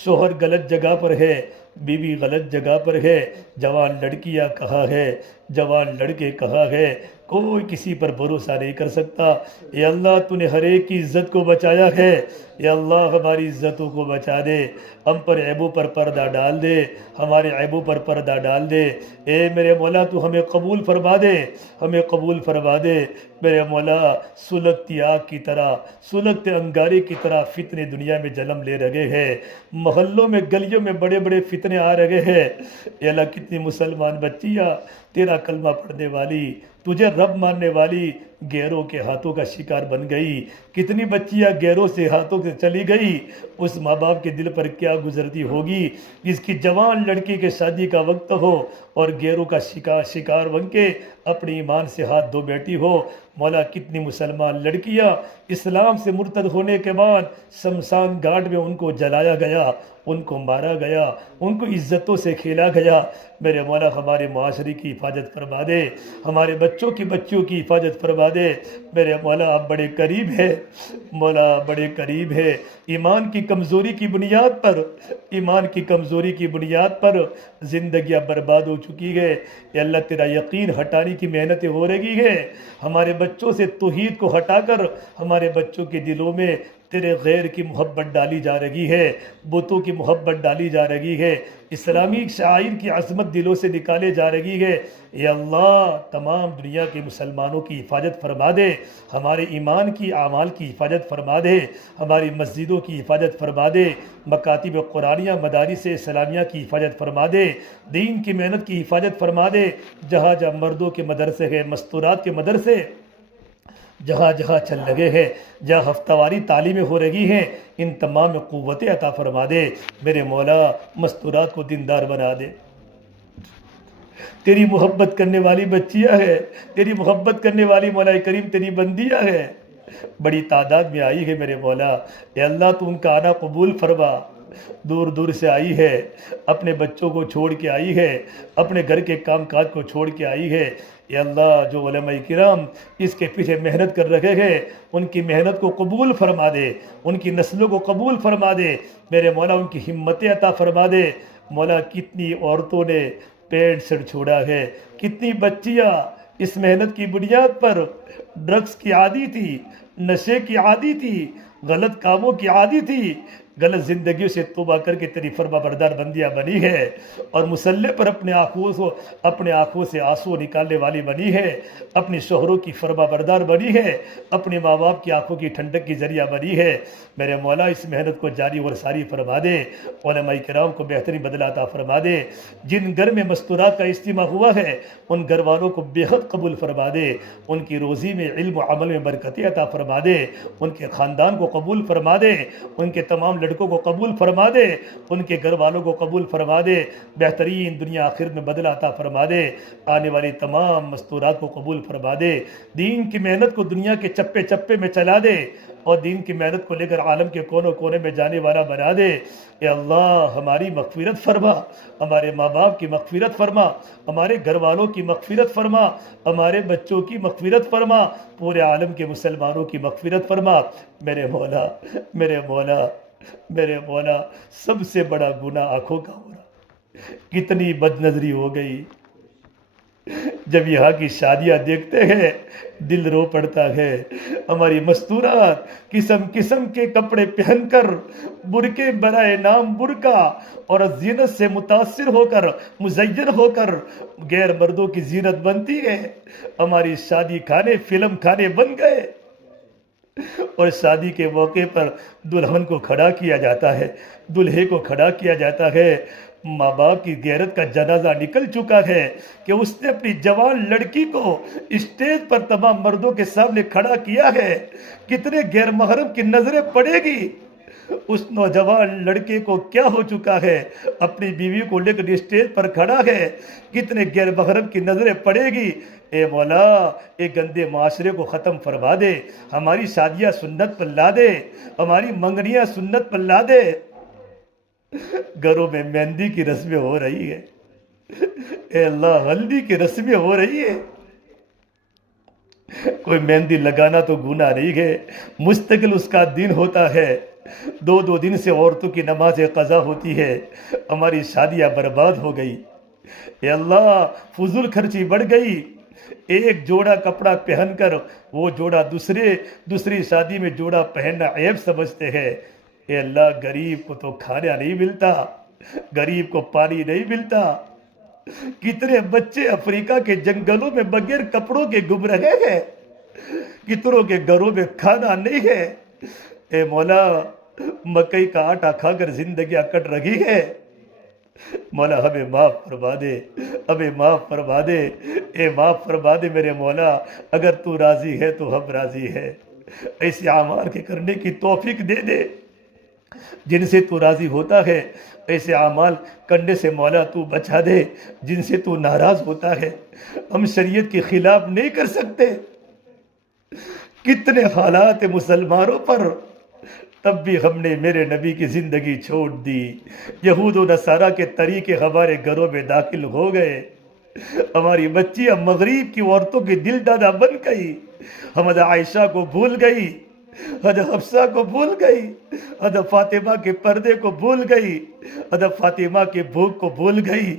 شوہر غلط جگہ پر ہے، بیوی غلط جگہ پر ہے، جوان لڑکیاں کہاں ہے، جوان لڑکے کہاں ہے، کوئی کسی پر بھروسہ نہیں کر سکتا۔ یا اللہ تو نے ہر ایک کی عزت کو بچایا ہے، یا اللہ ہماری عزتوں کو بچا دے، ہم پر عیبوں پر پردہ ڈال دے، ہمارے عیبوں پر پردہ ڈال دے۔ اے میرے مولا تو ہمیں قبول فرما دے، ہمیں قبول فرما دے۔ میرے مولا سلگتی آگ کی طرح، سلگتے انگارے کی طرح فتنے دنیا میں جنم لے رہے ہیں، محلوں میں گلیوں میں بڑے بڑے فتنے آ رہے ہیں۔ اے اللہ کتنی مسلمان بچیاں تیرا کلمہ پڑھنے والی، تجھے رب ماننے والی گیروں کے ہاتھوں کا شکار بن گئی۔ کتنی بچیاں گیروں سے ہاتھوں سے چلی گئی، اس ماں باپ کے دل پر کیا گزرتی ہوگی جس کی جوان لڑکی کے شادی کا وقت ہو اور گیروں کا شکار بن کے اپنی ایمان سے ہاتھ دھو بیٹھی ہو۔ مولا کتنی مسلمان لڑکیاں اسلام سے مرتد ہونے کے بعد شمشان گھاٹ میں ان کو جلایا گیا، ان کو مارا گیا، ان کو عزتوں سے کھیلا گیا۔ میرے مولا ہمارے معاشرے کی حفاظت فرما دے، ہمارے بچوں کی حفاظت فرما دے۔ میرے مولا آپ بڑے قریب ہے، مولا بڑے قریب ہے۔ ایمان کی کمزوری کی بنیاد پر، ایمان کی کمزوری کی بنیاد پر زندگیاں برباد ہو چکی ہے۔ یا اللہ تیرا یقین ہٹانے کی محنتیں ہو رہی ہے، ہمارے بچوں سے توحید کو ہٹا کر ہمارے بچوں کے دلوں میں تیرے غیر کی محبت ڈالی جا رہی ہے، بتوں کی محبت ڈالی جا رہی ہے، اسلامی شعائر کی عظمت دلوں سے نکالے جا رہی ہے۔ یا اللہ تمام دنیا کے مسلمانوں کی حفاظت فرما دے، ہمارے ایمان کی اعمال کی حفاظت فرما دے، ہماری مسجدوں کی حفاظت فرما دے، مکاتب قرآنیہ مدارس اسلامیہ کی حفاظت فرما دے، دین کی محنت کی حفاظت فرما دے۔ جہاں جہاں مردوں کے مدرسے ہیں، مستورات کے مدرسے جہاں جہاں چل لگے ہیں، جہاں ہفتہ واری تعلیمیں ہو رہی ہیں، ان تمام میں قوت عطا فرما دے۔ میرے مولا مستورات کو دیندار بنا دے۔ تیری محبت کرنے والی بچیاں ہیں، تیری محبت کرنے والی مولا کریم تیری بندیاں ہیں، بڑی تعداد میں آئی ہے میرے مولا۔ اے اللہ تو ان کا آنا قبول فرما، دور دور سے آئی ہے، اپنے بچوں کو چھوڑ کے آئی ہے، اپنے گھر کے کام کاج کو چھوڑ کے آئی ہے۔ یا اللہ جو علماء کرام اس کے پیچھے محنت کر رہے ہیں، ان کی محنت کو قبول فرما دے، ان کی نسلوں کو قبول فرما دے میرے مولا، ان کی ہمتیں عطا فرما دے مولا۔ کتنی عورتوں نے پینٹ شرٹ چھوڑا ہے، کتنی بچیاں اس محنت کی بنیاد پر ڈرگس کی عادی تھی، نشے کی عادی تھی، غلط کاموں کی عادی تھی، غلط زندگیوں سے توبہ کر کے تیری فرما بردار بندیاں بنی ہے، اور مسلح پر اپنے آنکھوں سے آنسو نکالنے والی بنی ہے، اپنے شوہروں کی فرما بردار بنی ہے، اپنے ماں باپ کی آنکھوں کی ٹھنڈک کی ذریعہ بنی ہے۔ میرے مولا اس محنت کو جاری اور ساری فرما دے، علماء کرام کو بہترین بدلہ عطا فرما دے۔ جن گھر میں مستورات کا اجتماع ہوا ہے ان گھر والوں کو بے حد قبول فرما دے، ان کی روزی میں علم و عمل میں برکت عطا فرما دے، ان کے خاندان کو قبول فرما دے، ان کے تمام لڑکوں کو قبول فرما دے، ان کے گھر والوں کو قبول فرما دے، بہترین دنیا آخرت میں بدلہ عطا فرما دے، آنے والی تمام مستورات کو قبول فرما دے، دین کی محنت کو دنیا کے چپے چپے میں چلا دے، اور دین کی محنت کو لے کر عالم کے کونے کونے میں جانے والا بنا دے۔ اے اللہ ہماری مغفرت فرما، ہمارے ماں باپ کی مغفرت فرما، ہمارے گھر والوں کی مغفرت فرما، ہمارے بچوں کی مغفرت فرما، پورے عالم کے مسلمانوں کی مغفرت فرما۔ میرے مولا میرے مولا میرے مولا، سب سے بڑا گناہ آنکھوں کا ہو رہا، کتنی بد نظری ہو گئی۔ جب یہاں کی شادیاں دیکھتے ہیں دل رو پڑتا ہے۔ ہماری مستورات قسم قسم کے کپڑے پہن کر، برقعے برائے نام برقع اور زینت سے متاثر ہو کر، مزین ہو کر غیر مردوں کی زینت بنتی ہے۔ ہماری شادی کھانے فلم کھانے بن گئے، اور شادی کے موقع پر دلہن کو کھڑا کیا جاتا ہے، دلہے کو کھڑا کیا جاتا ہے۔ ماں باپ کی غیرت کا جنازہ نکل چکا ہے کہ اس نے اپنی جوان لڑکی کو اسٹیج پر تمام مردوں کے سامنے کھڑا کیا ہے۔ کتنے غیر محرم کی نظریں پڑے گی اس نوجوان لڑکے کو، کیا ہو چکا ہے، اپنی بیوی کو لے کر اسٹیج پر کھڑا ہے، کتنے غیر محرم کی نظریں پڑے گی۔ اے مولا ایک گندے معاشرے کو ختم فرما دے، ہماری شادیاں سنت پر لا دے، ہماری منگنیاں سنت پر لا دے۔ گھروں میں مہندی کی رسمیں ہو رہی ہے، اے اللہ ہلدی کی رسمیں ہو رہی ہے۔ کوئی مہندی لگانا تو گناہ نہیں ہے، مستقل اس کا دن ہوتا ہے، دو دو دن سے عورتوں کی نماز قضا ہوتی ہے۔ ہماری شادیاں برباد ہو گئی، اے اللہ فضول خرچی بڑھ گئی۔ ایک جوڑا کپڑا پہن کر وہ جوڑا دوسری شادی میں جوڑا پہننا عیب سمجھتے ہیں۔ اے اللہ غریب کو تو کھانا نہیں ملتا، غریب کو پانی نہیں ملتا۔ کتنے بچے افریقہ کے جنگلوں میں بغیر کپڑوں کے گم رہے ہیں، کتنوں کے گھروں میں کھانا نہیں ہے۔ اے مولا مکئی کا آٹا کھا کر زندگیاں کٹ رہی ہے، مولا ہمیں معاف فرما دے، ہمیں معاف فرما دے، اے معاف فرما دے میرے مولا۔ اگر تو راضی ہے تو ہم راضی ہے، ایسے اعمال کے کرنے کی توفیق دے دے جن سے تو راضی ہوتا ہے، ایسے اعمال کرنے سے مولا تو بچا دے جن سے تو ناراض ہوتا ہے۔ ہم شریعت کے خلاف نہیں کر سکتے، کتنے حالات مسلمانوں پر، تب بھی ہم نے میرے نبی کی زندگی چھوڑ دی، یہود و نصارہ کے طریقے ہمارے گھروں میں داخل ہو گئے، ہماری بچیاں مغرب کی عورتوں کی دل دادا بن گئی، حضرت عائشہ کو بھول گئی، حضرت حفصہ کو بھول گئی، حضرت فاطمہ کے پردے کو بھول گئی، حضرت فاطمہ کے بھوک کو بھول گئی۔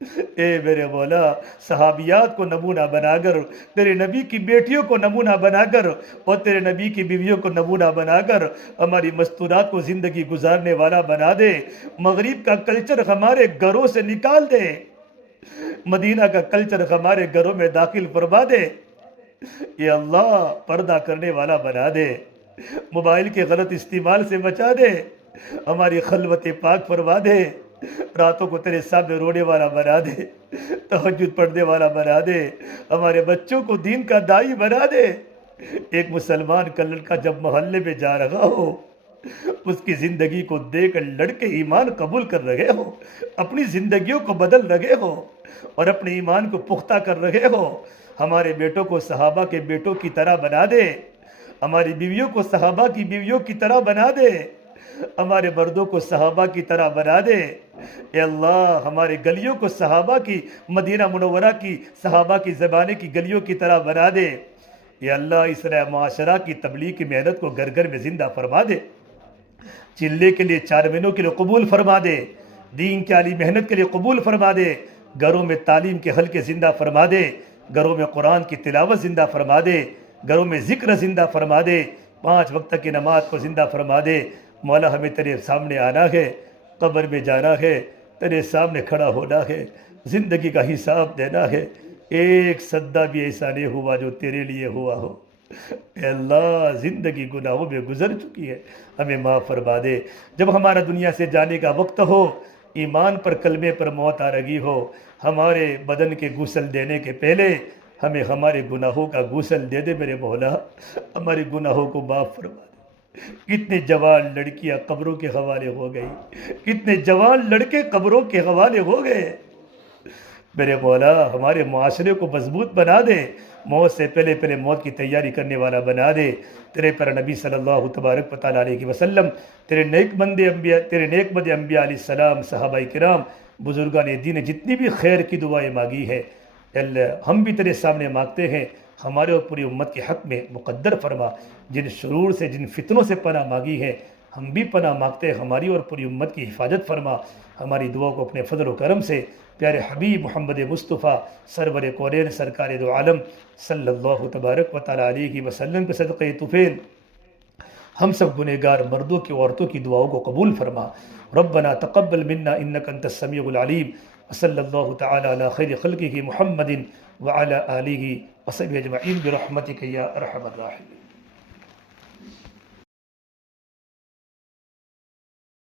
اے میرے مولا، صحابیات کو نمونہ بنا کر، تیرے نبی کی بیٹیوں کو نمونہ بنا کر اور تیرے نبی کی بیویوں کو نمونہ بنا کر ہماری مستورات کو زندگی گزارنے والا بنا دے۔ مغرب کا کلچر ہمارے گھروں سے نکال دے، مدینہ کا کلچر ہمارے گھروں میں داخل فرما دے۔ یہ اللہ پردہ کرنے والا بنا دے، موبائل کے غلط استعمال سے بچا دے، ہماری خلوت پاک فرما دے، راتوں کو تیرے سامنے رونے والا بنا دے، تہجد پڑھنے والا بنا دے، ہمارے بچوں کو دین کا داعی بنا دے۔ ایک مسلمان کا لڑکا جب محلے میں جا رہا ہو، اس کی زندگی کو دیکھ کر لڑکے ایمان قبول کر رہے ہو، اپنی زندگیوں کو بدل رہے ہو اور اپنے ایمان کو پختہ کر رہے ہو۔ ہمارے بیٹوں کو صحابہ کے بیٹوں کی طرح بنا دے، ہماری بیویوں کو صحابہ کی بیویوں کی طرح بنا دے، ہمارے مردوں کو صحابہ کی طرح بنا دے۔ اے اللہ ہمارے گلیوں کو صحابہ کی، مدینہ منورہ کی صحابہ کی زمانے کی گلیوں کی طرح بنا دے۔ اے اللہ اصلاح معاشرہ کی تبلیغ کی محنت کو گھر گھر میں زندہ فرما دے، چلے کے لیے 4 مہینوں کے لیے قبول فرما دے، دین کی عالی محنت کے لیے قبول فرما دے، گھروں میں تعلیم کے حلقے زندہ فرما دے، گھروں میں قرآن کی تلاوت زندہ فرما دے، گھروں میں ذکر زندہ فرما دے، 5 وقت کی نماز کو زندہ فرما دے۔ مولا ہمیں تیرے سامنے آنا ہے، قبر میں جانا ہے، تیرے سامنے کھڑا ہونا ہے، زندگی کا حساب دینا ہے۔ ایک صدہ بھی ایسا نہیں ہوا جو تیرے لیے ہوا ہو۔ اے اللہ زندگی گناہوں میں گزر چکی ہے، ہمیں معاف فرما دے۔ جب ہمارا دنیا سے جانے کا وقت ہو، ایمان پر کلمے پر موت آ رہی ہو، ہمارے بدن کے غسل دینے کے پہلے ہمیں ہمارے گناہوں کا غسل دے دے میرے مولا، ہمارے گناہوں کو معاف فرما دے۔ کتنے جوان لڑکیاں قبروں کے حوالے ہو گئی، کتنے جوان لڑکے قبروں کے حوالے ہو گئے۔ میرے مولا ہمارے معاشرے کو مضبوط بنا دے، موت سے پہلے پہلے موت کی تیاری کرنے والا بنا دے۔ تیرے پر نبی صلی اللہ تبارک و تعالیٰ علیہ وسلم، تیرے نیک بندے انبیاء علیہ السلام، صحابہ کرام، بزرگان دین جتنی بھی خیر کی دعائیں مانگی ہے، اللہ ہم بھی تیرے سامنے مانگتے ہیں، ہمارے اور پوری امت کے حق میں مقدر فرما۔ جن شرور سے، جن فتنوں سے پناہ مانگی ہے، ہم بھی پناہ مانگتے ہیں، ہماری اور پوری امت کی حفاظت فرما۔ ہماری دعا کو اپنے فضل و کرم سے پیارے حبیب محمد مصطفیٰ سرور کونین سرکار دو عالم صلی اللہ تبارک و تعالیٰ علیہ وسلم کے صدقہ طفیل ہم سب گنہگار مردوں کی عورتوں کی دعاؤں کو قبول فرما۔ ربنا تقبل منا انک انت السمیع العلیم، وصلی اللہ تعالی علی خیر خلقہ محمد وعلی آلہ وصحبہ اجمعین برحمتک یا ارحم الراحمین۔